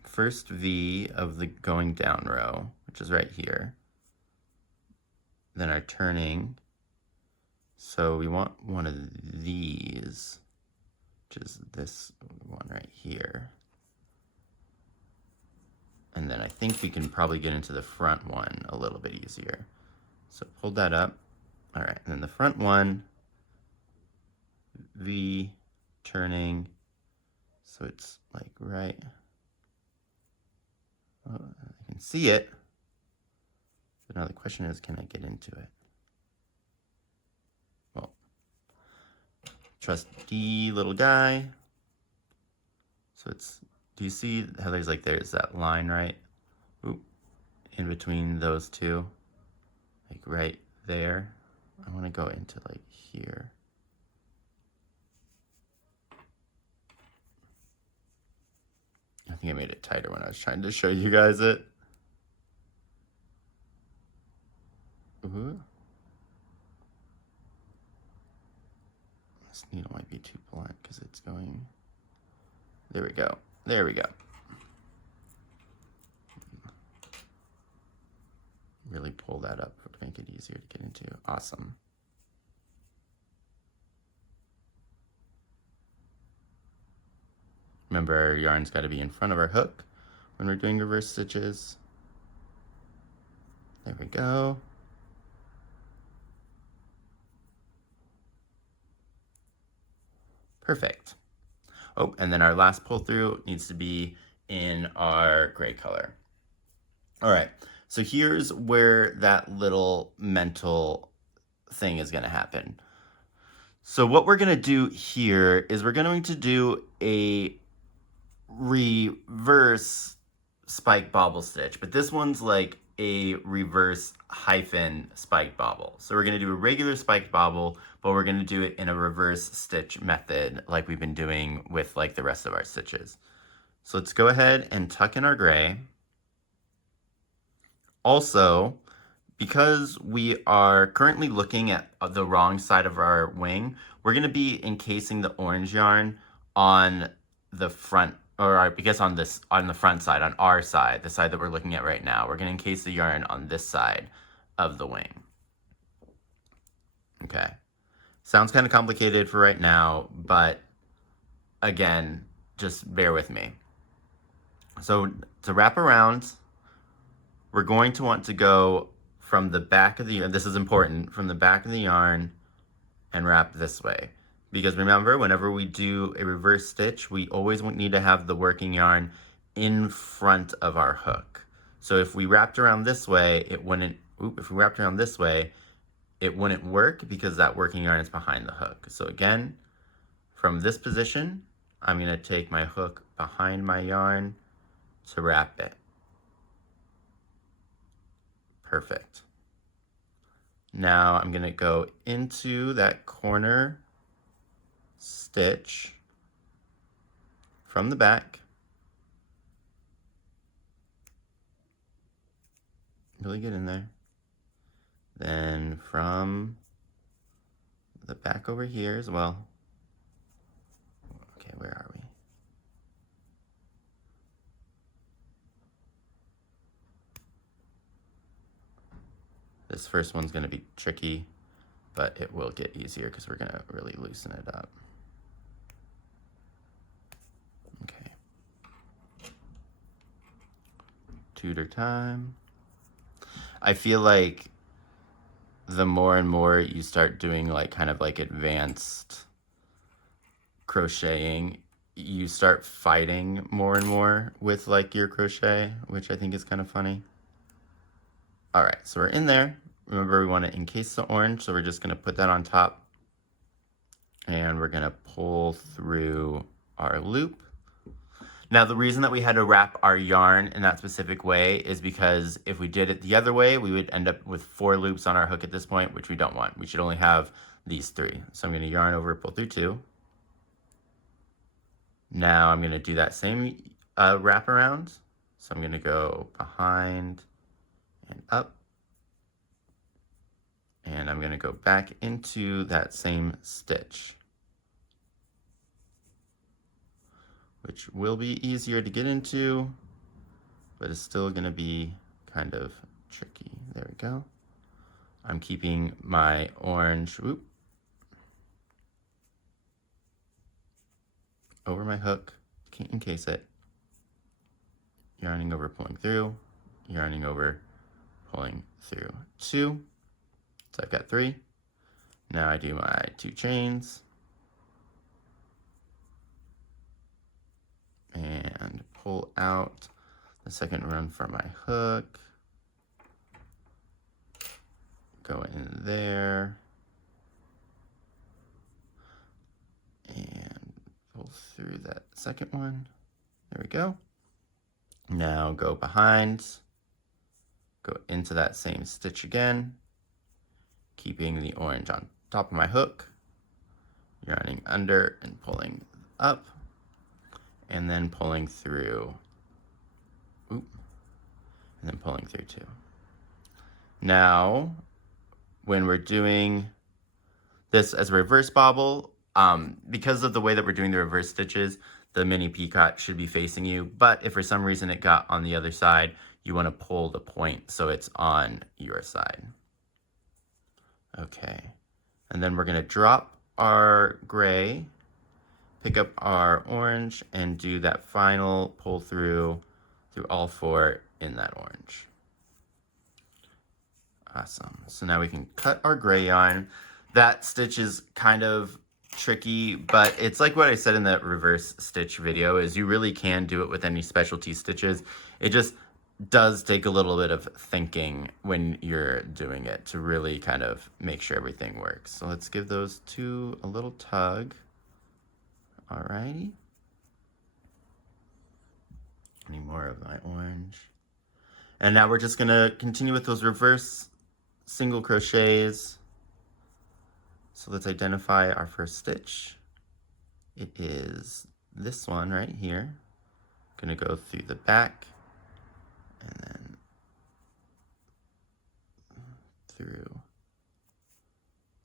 first V of the going down row, which is right here. Then our turning. So we want one of these, which is this one right here. And then I think we can probably get into the front one a little bit easier. So pull that up. All right, and then the front one, V, turning. So it's like right, oh, I can see it. But now the question is, can I get into it? Well, trusty little guy. So it's, do you see how there's that line, right? Oop, in between those two, like right there. I want to go into like here. I think I made it tighter when I was trying to show you guys it. Ooh. This needle might be too blunt because it's going. There we go. There we go. Really pull that up to make it easier to get into. Awesome. Remember, our yarn's got to be in front of our hook when we're doing reverse stitches. There we go. Perfect. Oh, and then our last pull through needs to be in our gray color. All right, so here's where that little mental thing is gonna happen. So what we're gonna do here is we're going to do a reverse spike bobble stitch, but this one's like a reverse hyphen spike bobble. So we're going to do a regular spiked bobble, but we're going to do it in a reverse stitch method like we've been doing with like the rest of our stitches. So let's go ahead and tuck in our gray. Also, because we are currently looking at the wrong side of our wing, we're going to be encasing the orange yarn on the front, or I guess on the front side, on our side, the side that we're looking at right now. We're going to encase the yarn on this side of the wing. Okay. Sounds kind of complicated for right now, but again, just bear with me. So to wrap around, we're going to want to go from the back of the yarn, this is important, from the back of the yarn and wrap this way. Because remember, whenever we do a reverse stitch, we always need to have the working yarn in front of our hook. So if we wrapped around this way, it wouldn't, if we wrapped around this way, it wouldn't work because that working yarn is behind the hook. So again, from this position, I'm gonna take my hook behind my yarn to wrap it. Perfect. Now I'm gonna go into that corner stitch from the back. Really get in there. Then from the back over here as well. Okay, where are we? This first one's gonna be tricky, but it will get easier because we're gonna really loosen it up. Okay. Tutor time. I feel like the more and more you start doing like kind of like advanced crocheting, you start fighting more and more with like your crochet, which I think is kind of funny. All right, so we're in there. Remember, we want to encase the orange, so we're just going to put that on top. And we're going to pull through our loop. Now, the reason that we had to wrap our yarn in that specific way is because if we did it the other way, we would end up with 4 loops on our hook at this point, which we don't want. We should only have these 3. So I'm going to yarn over, pull through 2. Now I'm going to do that same wrap around. So I'm going to go behind and up. And I'm going to go back into that same stitch, which will be easier to get into, but it's still going to be kind of tricky. There we go. I'm keeping my orange over my hook, can't encase it, yarning over, pulling through, yarning over, pulling through 2. So I've got 3. Now I do my 2 chains and pull out the second run from my hook, go in there and pull through that second one. There we go. Now go behind, go into that same stitch again, keeping the orange on top of my hook, yarning under and pulling up, and then pulling through, and then pulling through 2. Now, when we're doing this as a reverse bobble, because of the way that we're doing the reverse stitches, the mini peacock should be facing you, but if for some reason it got on the other side, you want to pull the point so it's on your side. Okay, and then we're going to drop our gray, pick up our orange and do that final pull through all 4 in that orange. Awesome. So now we can cut our gray yarn. That stitch is kind of tricky, but it's like what I said in the reverse stitch video, is you really can do it with any specialty stitches. It just does take a little bit of thinking when you're doing it to really kind of make sure everything works. So let's give those 2 a little tug. Alrighty. Any more of my orange. And now we're just gonna continue with those reverse single crochets. So let's identify our first stitch. It is this one right here. Gonna go through the back and then through,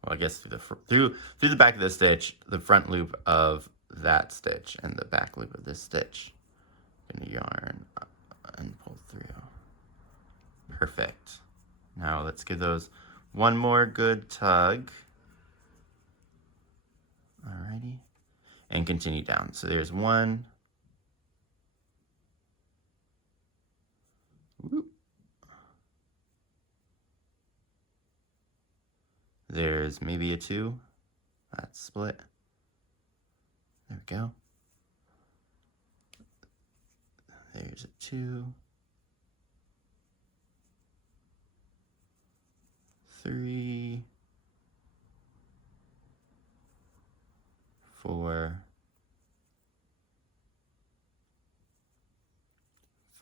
well, I guess through the back of the stitch, the front loop of that stitch and the back loop of this stitch. Gonna yarn and pull through. Perfect. Now let's give those one more good tug. Alrighty. And continue down. So there's 1. Whoop. There's maybe a 2. That's split. There we go. There's a 2. 3. 4.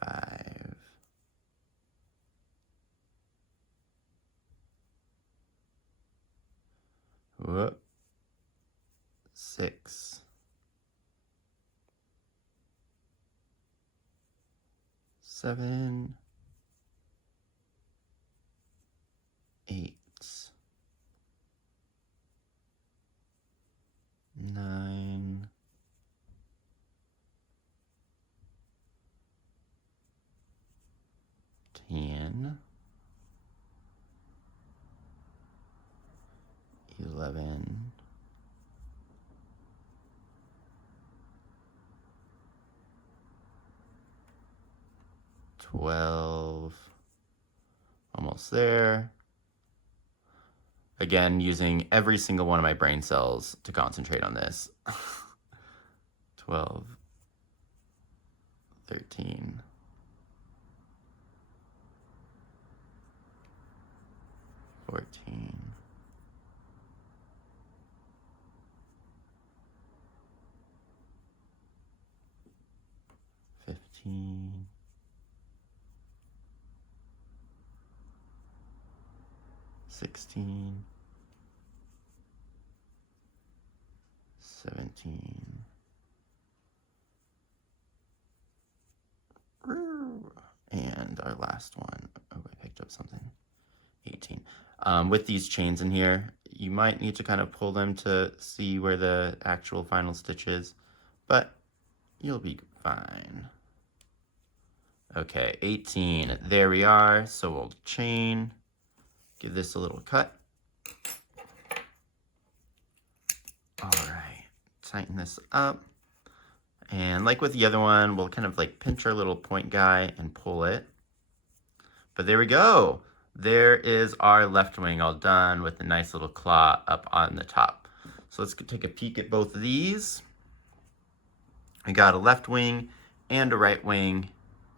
5. 6. 7. 8. 9. 10. 11. 12. Almost there. Again, using every single one of my brain cells to concentrate on this. 12. 13. 14. 15. 16. 17. And our last one. Oh, I picked up something. 18. With these chains in here, you might need to kind of pull them to see where the actual final stitch is, but you'll be fine. Okay, 18. There we are. So we'll chain. Give this a little cut. All right, tighten this up. And like with the other one, we'll kind of like pinch our little point guy and pull it. But there we go. There is our left wing all done with a nice little claw up on the top. So let's take a peek at both of these. I got a left wing and a right wing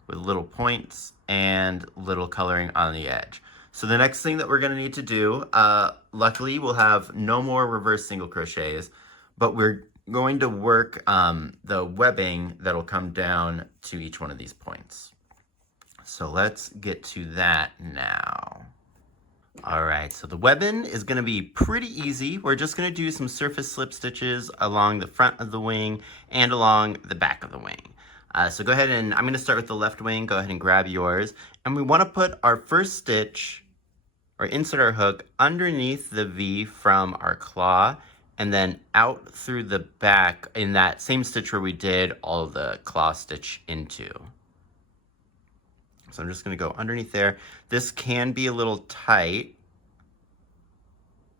with little points and little coloring on the edge. So the next thing that we're gonna need to do, luckily we'll have no more reverse single crochets, but we're going to work the webbing that'll come down to each one of these points. So let's get to that now. All right, so the webbing is gonna be pretty easy. We're just gonna do some surface slip stitches along the front of the wing and along the back of the wing. So go ahead and, I'm gonna start with the left wing, go ahead and grab yours. And we wanna put our first stitch, or insert our hook underneath the V from our claw, and then out through the back in that same stitch where we did all the claw stitch into. So I'm just gonna go underneath there. This can be a little tight.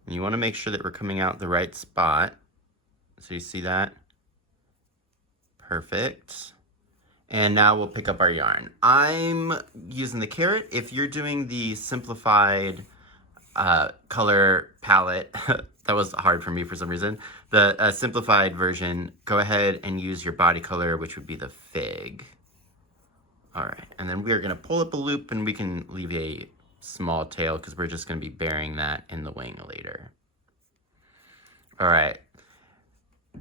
And you wanna make sure that we're coming out the right spot. So you see that? Perfect. And now we'll pick up our yarn. I'm using the carrot. If you're doing the simplified color palette, that was hard for me for some reason. The simplified version, go ahead and use your body color, which would be the fig. All right, and then we are gonna pull up a loop and we can leave a small tail because we're just gonna be burying that in the wing later. All right,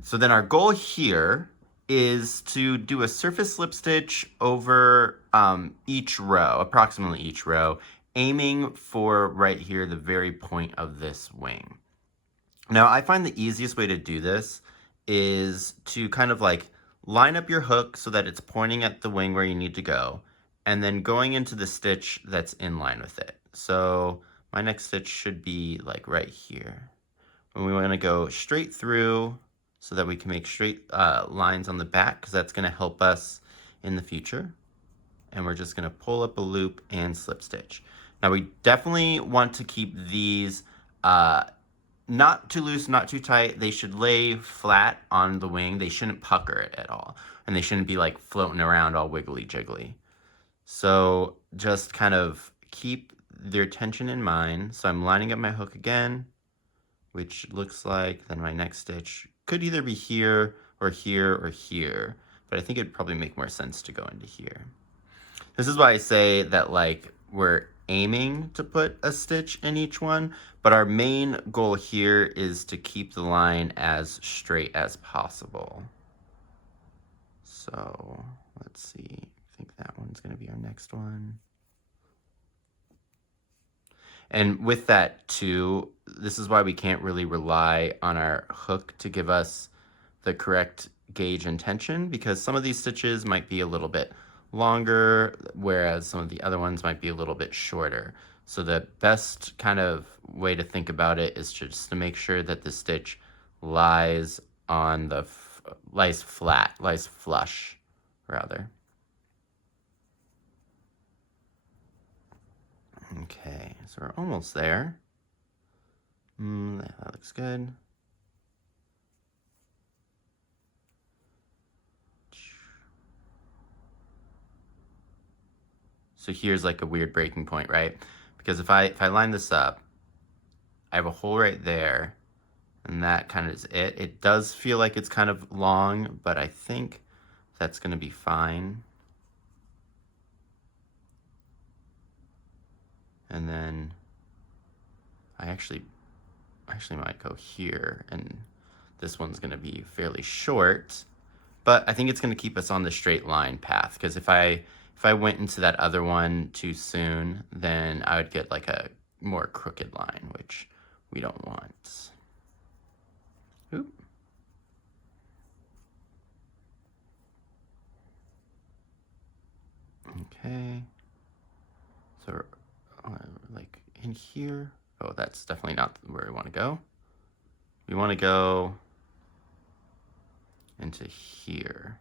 so then our goal here is to do a surface slip stitch over each row, approximately each row, aiming for right here, the very point of this wing. Now, I find the easiest way to do this is to kind of like line up your hook so that it's pointing at the wing where you need to go, and then going into the stitch that's in line with it. So my next stitch should be like right here. And we want to go straight through so that we can make straight lines on the back, because that's going to help us in the future. And we're just going to pull up a loop and slip stitch. Now we definitely want to keep these not too loose, not too tight. They should lay flat on the wing. They shouldn't pucker it at all. And they shouldn't be like floating around all wiggly jiggly. So just kind of keep their tension in mind. So I'm lining up my hook again, which looks like then my next stitch could either be here or here or here, but I think it'd probably make more sense to go into here. This is why I say that like we're aiming to put a stitch in each one, but our main goal here is to keep the line as straight as possible. So let's see, I think that one's gonna be our next one. And with that too, this is why we can't really rely on our hook to give us the correct gauge and tension, because some of these stitches might be a little bit longer, whereas some of the other ones might be a little bit shorter. So the best kind of way to think about it is just to make sure that the stitch lies on the, lies flush, rather. Okay, so we're almost there. That looks good. So here's like a weird breaking point, right? Because if I line this up, I have a hole right there, and that kind of is it. It does feel like it's kind of long, but I think that's gonna be fine. And then I actually might go here, and this one's gonna be fairly short, but I think it's gonna keep us on the straight line path, because if I went into that other one too soon, then I would get like a more crooked line, which we don't want. Oop. Okay. So like in here. Oh, that's definitely not where we want to go. We want to go into here.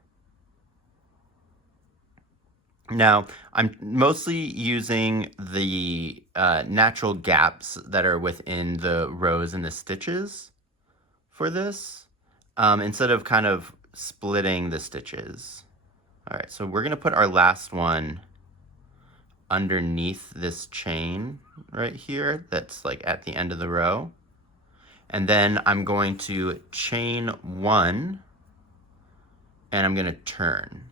Now, I'm mostly using the natural gaps that are within the rows and the stitches for this, instead of kind of splitting the stitches. All right, so we're gonna put our last one underneath this chain right here that's like at the end of the row. And then I'm going to chain one, and I'm gonna turn.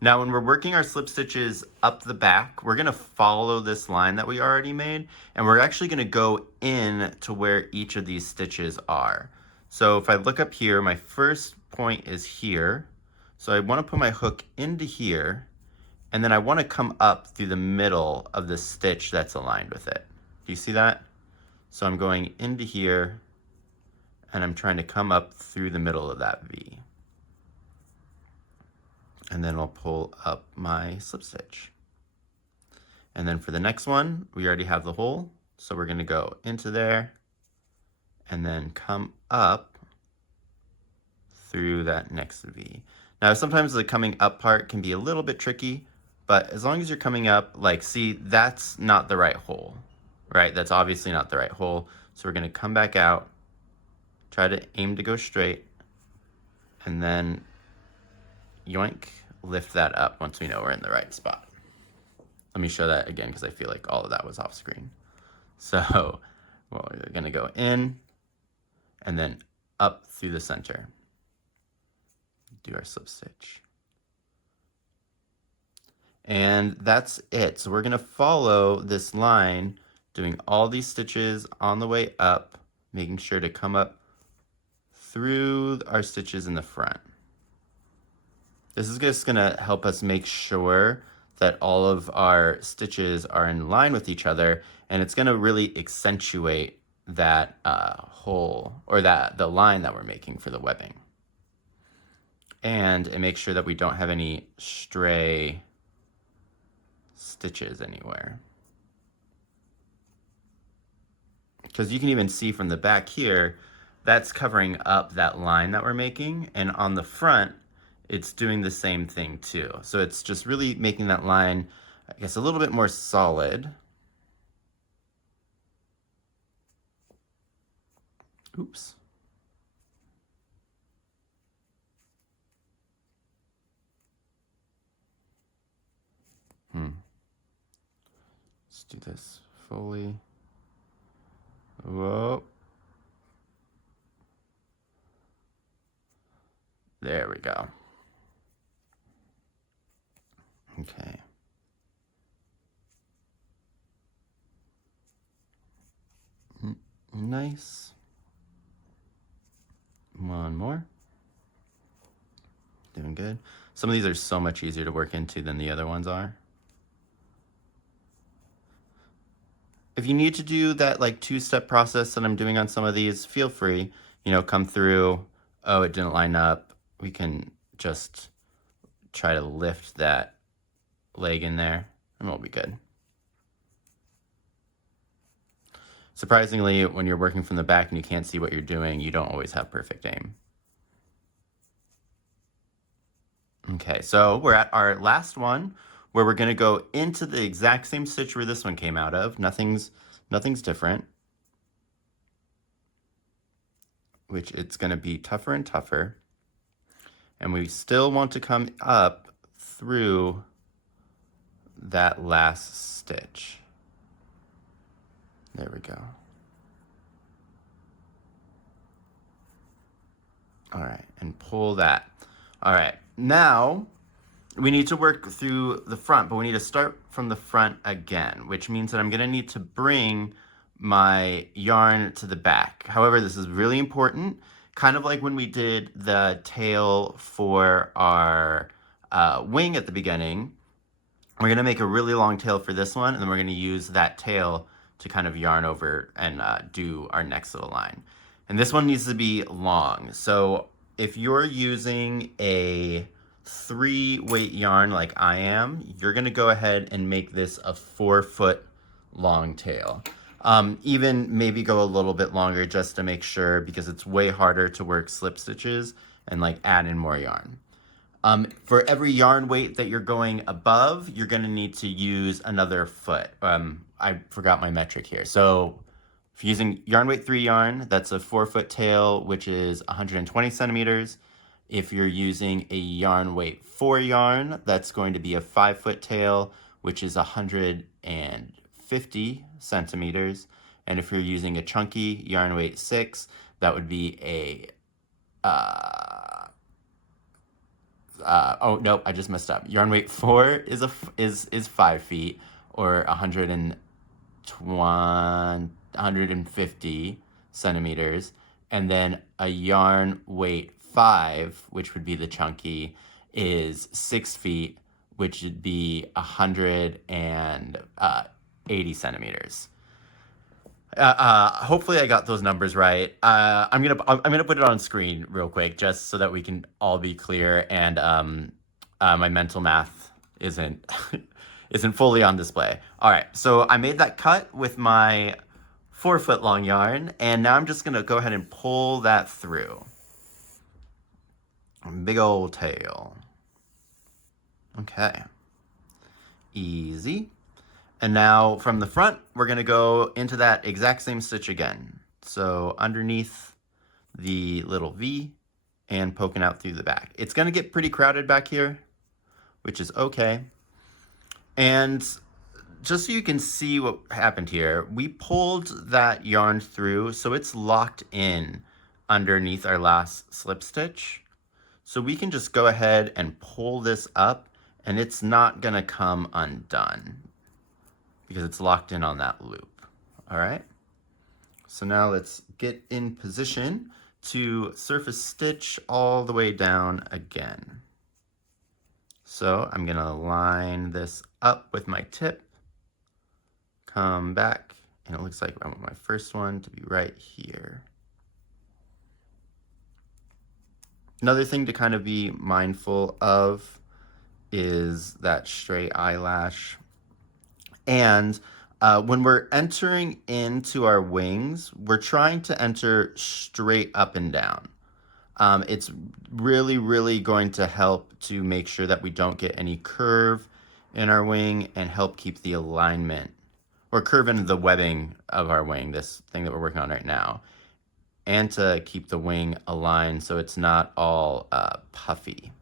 Now, when we're working our slip stitches up the back, we're gonna follow this line that we already made, and we're actually gonna go in to where each of these stitches are. So if I look up here, my first point is here. So I wanna put my hook into here, and then I wanna come up through the middle of the stitch that's aligned with it. Do you see that? So I'm going into here, and I'm trying to come up through the middle of that V. And then I'll pull up my slip stitch. And then for the next one, we already have the hole. So we're gonna go into there and then come up through that next V. Now, sometimes the coming up part can be a little bit tricky, but as long as you're coming up, like, see, that's not the right hole, right? That's obviously not the right hole. So we're gonna come back out, try to aim to go straight, and then yoink, lift that up once we know we're in the right spot. Let me show that again because I feel like all of that was off screen. So well, we're gonna go in and then up through the center. Do our slip stitch. And that's it. So we're gonna follow this line, doing all these stitches on the way up, making sure to come up through our stitches in the front. This is just gonna help us make sure that all of our stitches are in line with each other, and it's gonna really accentuate that hole, or the line that we're making for the webbing. And it makes sure that we don't have any stray stitches anywhere. Because you can even see from the back here, that's covering up that line that we're making, and on the front, it's doing the same thing too. So it's just really making that line, I guess, a little bit more solid. Oops. Let's do this fully. Whoa. There we go. Okay. Nice. One more. Doing good. Some of these are so much easier to work into than the other ones are. If you need to do that like two-step process that I'm doing on some of these, feel free, you know, come through, oh, it didn't line up. We can just try to lift that leg in there and we'll be good. Surprisingly, when you're working from the back and you can't see what you're doing, you don't always have perfect aim. Okay, so we're at our last one where we're gonna go into the exact same stitch where this one came out of. Nothing's different. Which it's gonna be tougher and tougher. And we still want to come up through that last stitch. There we go. All right, and pull that. All right, now we need to work through the front, but we need to start from the front again, which means that I'm gonna need to bring my yarn to the back. However, this is really important, kind of like when we did the tail for our wing at the beginning. We're gonna make a really long tail for this one, and then we're gonna use that tail to kind of yarn over and do our next little line. And this one needs to be long. So if you're using a 3-weight yarn like I am, you're gonna go ahead and make this a 4-foot long tail. Even maybe go a little bit longer just to make sure, because it's way harder to work slip stitches and like add in more yarn. For every yarn weight that you're going above, you're gonna need to use another foot. I forgot my metric here. So if you're using yarn weight 3 yarn, that's a 4-foot tail, which is 120 centimeters. If you're using a yarn weight 4 yarn, that's going to be a 5-foot tail, which is 150 centimeters. And if you're using a chunky yarn weight 6, that would be a, oh, nope, I just messed up. Yarn weight 4 is 5 feet, or 150 centimeters. And then a yarn weight 5, which would be the chunky, is 6 feet, which would be 180 centimeters. Hopefully I got those numbers right. I'm gonna put it on screen real quick just so that we can all be clear, and my mental math isn't isn't fully on display. All right, so I made that cut with my 4-foot long yarn, and now I'm just gonna go ahead and pull that through. Big old tail. Okay, easy. And now from the front, we're gonna go into that exact same stitch again. So underneath the little V, and poking out through the back. It's gonna get pretty crowded back here, which is okay. And just so you can see what happened here, we pulled that yarn through so it's locked in underneath our last slip stitch. So we can just go ahead and pull this up and it's not gonna come undone because it's locked in on that loop. All right. So now let's get in position to surface stitch all the way down again. So I'm gonna line this up with my tip, come back, and it looks like I want my first one to be right here. Another thing to kind of be mindful of is that stray eyelash. And when we're entering into our wings, we're trying to enter straight up and down. It's really, really going to help to make sure that we don't get any curve in our wing and help keep the alignment, or curve in the webbing of our wing, this thing that we're working on right now, and to keep the wing aligned so it's not all puffy.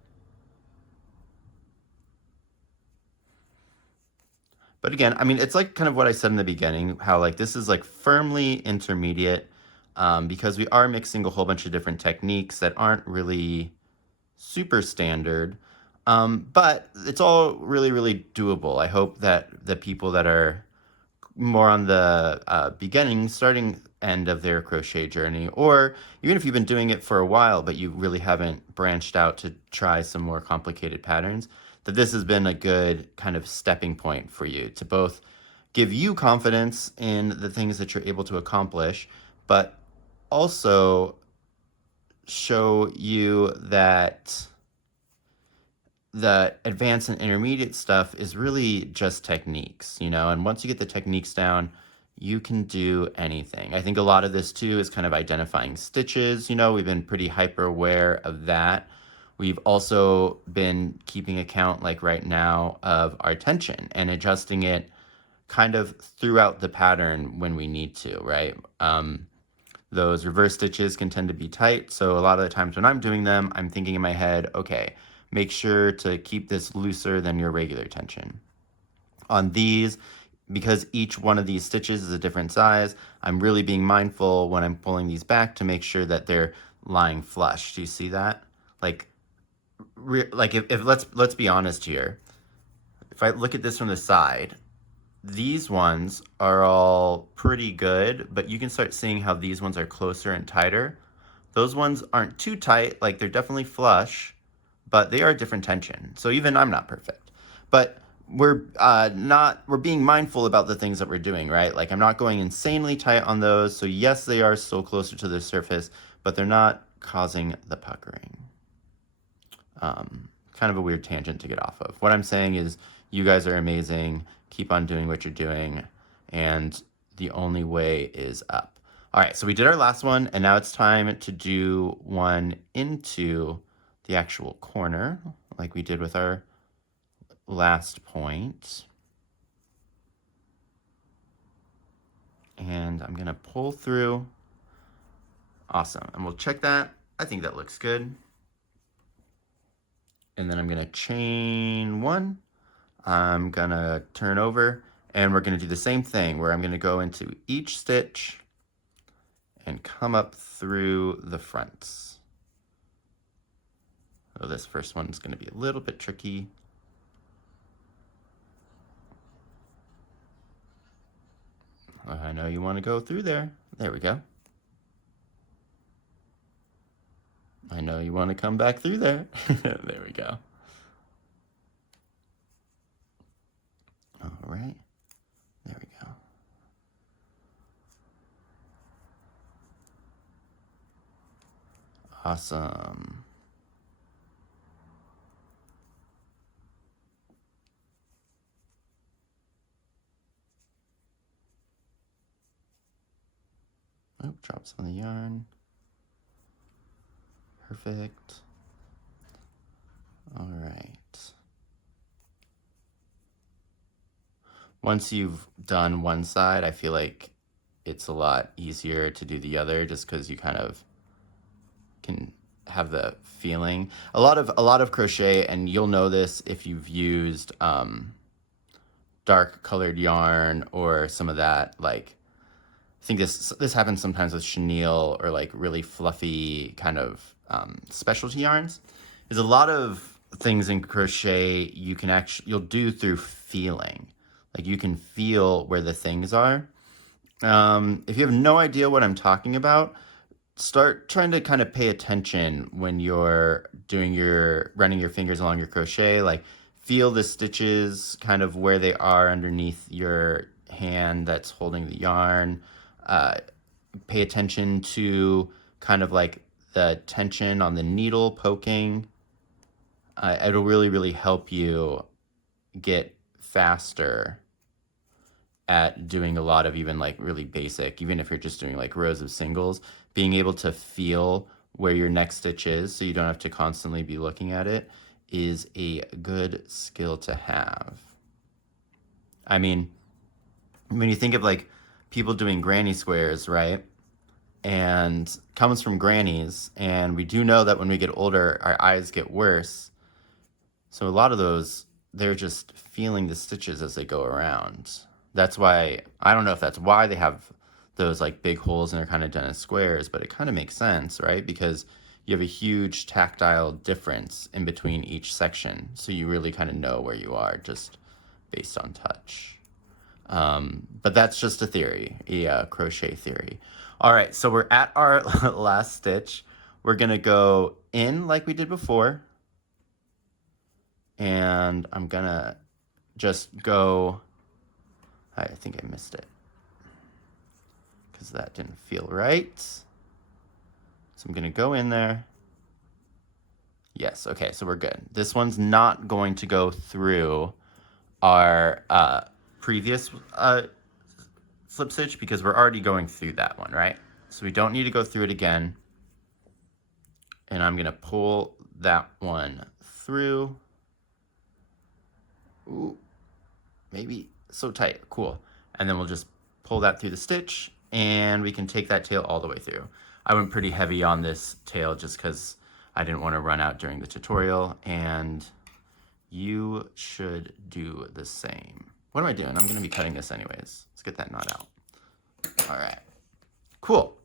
But again, I mean, it's like kind of what I said in the beginning, how like this is like firmly intermediate because we are mixing a whole bunch of different techniques that aren't really super standard, but it's all really, really doable. I hope that the people that are more on the beginning, starting end of their crochet journey, or even if you've been doing it for a while, but you really haven't branched out to try some more complicated patterns, that this has been a good kind of stepping point for you to both give you confidence in the things that you're able to accomplish, but also show you that the advanced and intermediate stuff is really just techniques, you know, and once you get the techniques down, you can do anything. I think a lot of this too is kind of identifying stitches, you know, we've been pretty hyper aware of that. We've also been keeping account, like right now, of our tension and adjusting it kind of throughout the pattern when we need to, right? Those reverse stitches can tend to be tight, so a lot of the times when I'm doing them, I'm thinking in my head, okay, make sure to keep this looser than your regular tension. On these, because each one of these stitches is a different size, I'm really being mindful when I'm pulling these back to make sure that they're lying flush. Do you see that? Like if let's be honest here. If I look at this from the side, these ones are all pretty good, but you can start seeing how these ones are closer and tighter. Those ones aren't too tight, like they're definitely flush, but they are different tension. So even I'm not perfect, but we're being mindful about the things that we're doing, right? Like I'm not going insanely tight on those. So yes, they are still closer to the surface, but they're not causing the puckering. Kind of a weird tangent to get off of. What I'm saying is you guys are amazing. Keep on doing what you're doing. And the only way is up. All right, so we did our last one, and now it's time to do one into the actual corner, like we did with our last point. And I'm gonna pull through. Awesome, and we'll check that. I think that looks good. And then I'm gonna chain one. I'm gonna turn over, and we're gonna do the same thing where I'm gonna go into each stitch and come up through the fronts. So this first one's gonna be a little bit tricky. I know you wanna go through there. There we go. I know you wanna come back through there. There we go. All right, there we go. Awesome. Oh, drop some of the yarn. Perfect. All right. Once you've done one side, I feel like it's a lot easier to do the other just because you kind of can have the feeling. A lot of crochet, and you'll know this if you've used dark colored yarn or some of that, like, I think this happens sometimes with chenille or like really fluffy kind of specialty yarns. There's a lot of things in crochet you'll do through feeling. Like you can feel where the things are. If you have no idea what I'm talking about, start trying to kind of pay attention when you're running your fingers along your crochet. Like feel the stitches kind of where they are underneath your hand that's holding the yarn. Pay attention to kind of like the tension on the needle poking. It'll really, really help you get faster at doing a lot of even like really basic, even if you're just doing like rows of singles, being able to feel where your next stitch is so you don't have to constantly be looking at it is a good skill to have. I mean, when you think of like people doing granny squares, right? And comes from grannies, and we do know that when we get older, our eyes get worse. So a lot of those, they're just feeling the stitches as they go around. That's why, I don't know if that's why they have those like big holes and they're kind of done as squares, but it kind of makes sense, right? Because you have a huge tactile difference in between each section. So you really kind of know where you are just based on touch. But that's just a theory, a crochet theory. All right, so we're at our last stitch. We're gonna go in like we did before. And I'm gonna just go, I think I missed it because that didn't feel right. So I'm gonna go in there. Yes, okay, so we're good. This one's not going to go through our previous slip stitch because we're already going through that one, right? So we don't need to go through it again. And I'm gonna pull that one through. Ooh, maybe so tight, cool. And then we'll just pull that through the stitch and we can take that tail all the way through. I went pretty heavy on this tail just because I didn't want to run out during the tutorial, and you should do the same. What am I doing? I'm gonna be cutting this anyways. Let's get that knot out. All right, cool.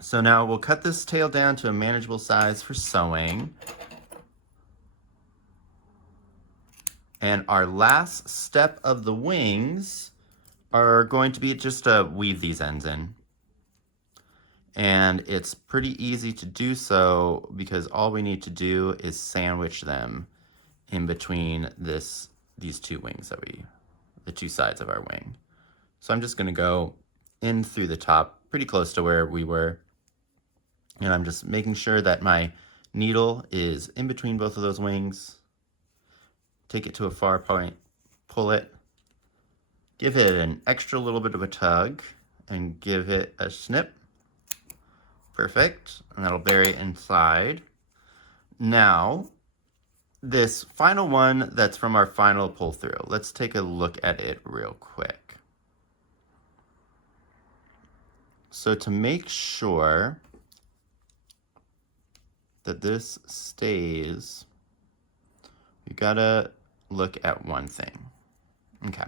So now we'll cut this tail down to a manageable size for sewing. And our last step of the wings are going to be just to weave these ends in. And it's pretty easy to do so because all we need to do is sandwich them in between these two wings the two sides of our wing. So I'm just gonna go in through the top, pretty close to where we were. And I'm just making sure that my needle is in between both of those wings. Take it to a far point, pull it, give it an extra little bit of a tug, and give it a snip. Perfect, and that'll bury it inside. Now, this final one that's from our final pull through, let's take a look at it real quick. So to make sure that this stays, you gotta look at one thing. Okay,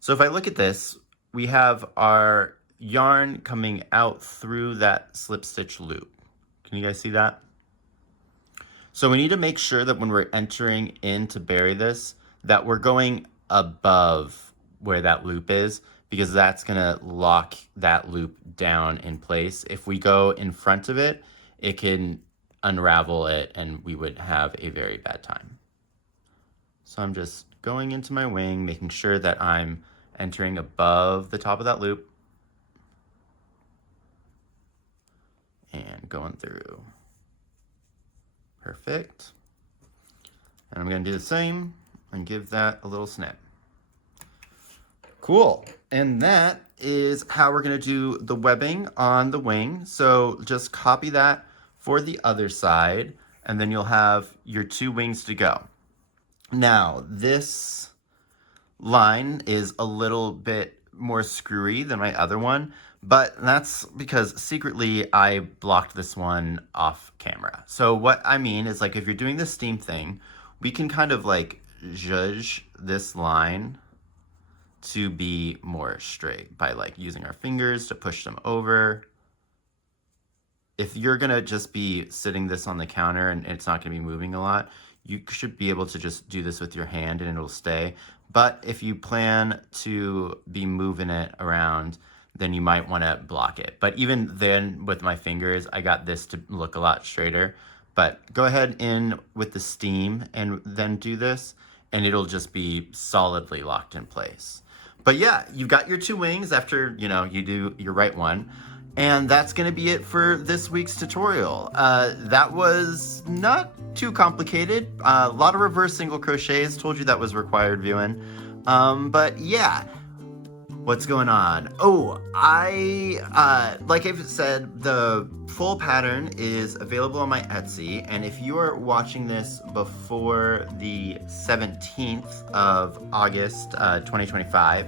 so if I look at this, we have our yarn coming out through that slip stitch loop. Can you guys see that? So we need to make sure that when we're entering in to bury this, that we're going above where that loop is, because that's gonna lock that loop down in place. If we go in front of it, it can unravel it and we would have a very bad time. So I'm just going into my wing, making sure that I'm entering above the top of that loop and going through. Perfect. And I'm gonna do the same and give that a little snip. Cool. And that is how we're gonna do the webbing on the wing. So just copy that for the other side, and then you'll have your two wings to go. Now, this line is a little bit more screwy than my other one, but that's because secretly I blocked this one off camera. So what I mean is, like, if you're doing the steam thing, we can kind of like zhuzh this line to be more straight by like using our fingers to push them over. If you're gonna just be sitting this on the counter and it's not gonna be moving a lot, you should be able to just do this with your hand and it'll stay. But if you plan to be moving it around, then you might want to block it. But even then, with my fingers, I got this to look a lot straighter. But go ahead in with the steam and then do this, and it'll just be solidly locked in place. But yeah, you've got your 2 wings after, you know, you do your right one. And that's going to be it for this week's tutorial. That was not too complicated. A lot of reverse single crochets. Told you that was required viewing. But yeah, what's going on? Oh, like I've said, the full pattern is available on my Etsy. And if you are watching this before the 17th of August, 2025,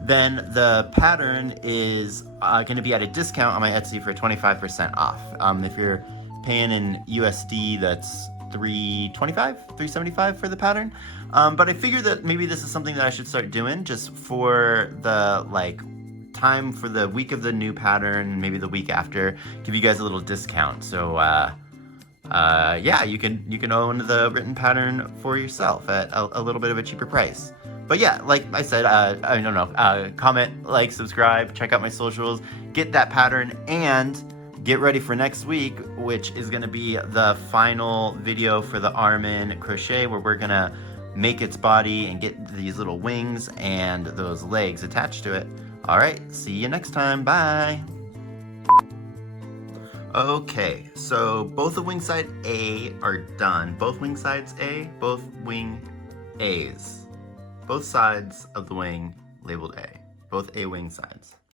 then the pattern is going to be at a discount on my Etsy for 25% off. If you're paying in USD, that's $375 for the pattern. But I figured that maybe this is something that I should start doing just for the like time for the week of the new pattern, maybe the week after, give you guys a little discount. So yeah, you can own the written pattern for yourself at a little bit of a cheaper price. But yeah, like I said, I don't know, comment, like, subscribe, check out my socials, get that pattern, and get ready for next week, which is going to be the final video for the Ahriman crochet, where we're going to make its body and get these little wings and those legs attached to it. All right, see you next time. Bye. Okay, so both the wing side A are done. Both wing sides A, both wing A's. Both sides of the wing labeled A. Both A wing sides.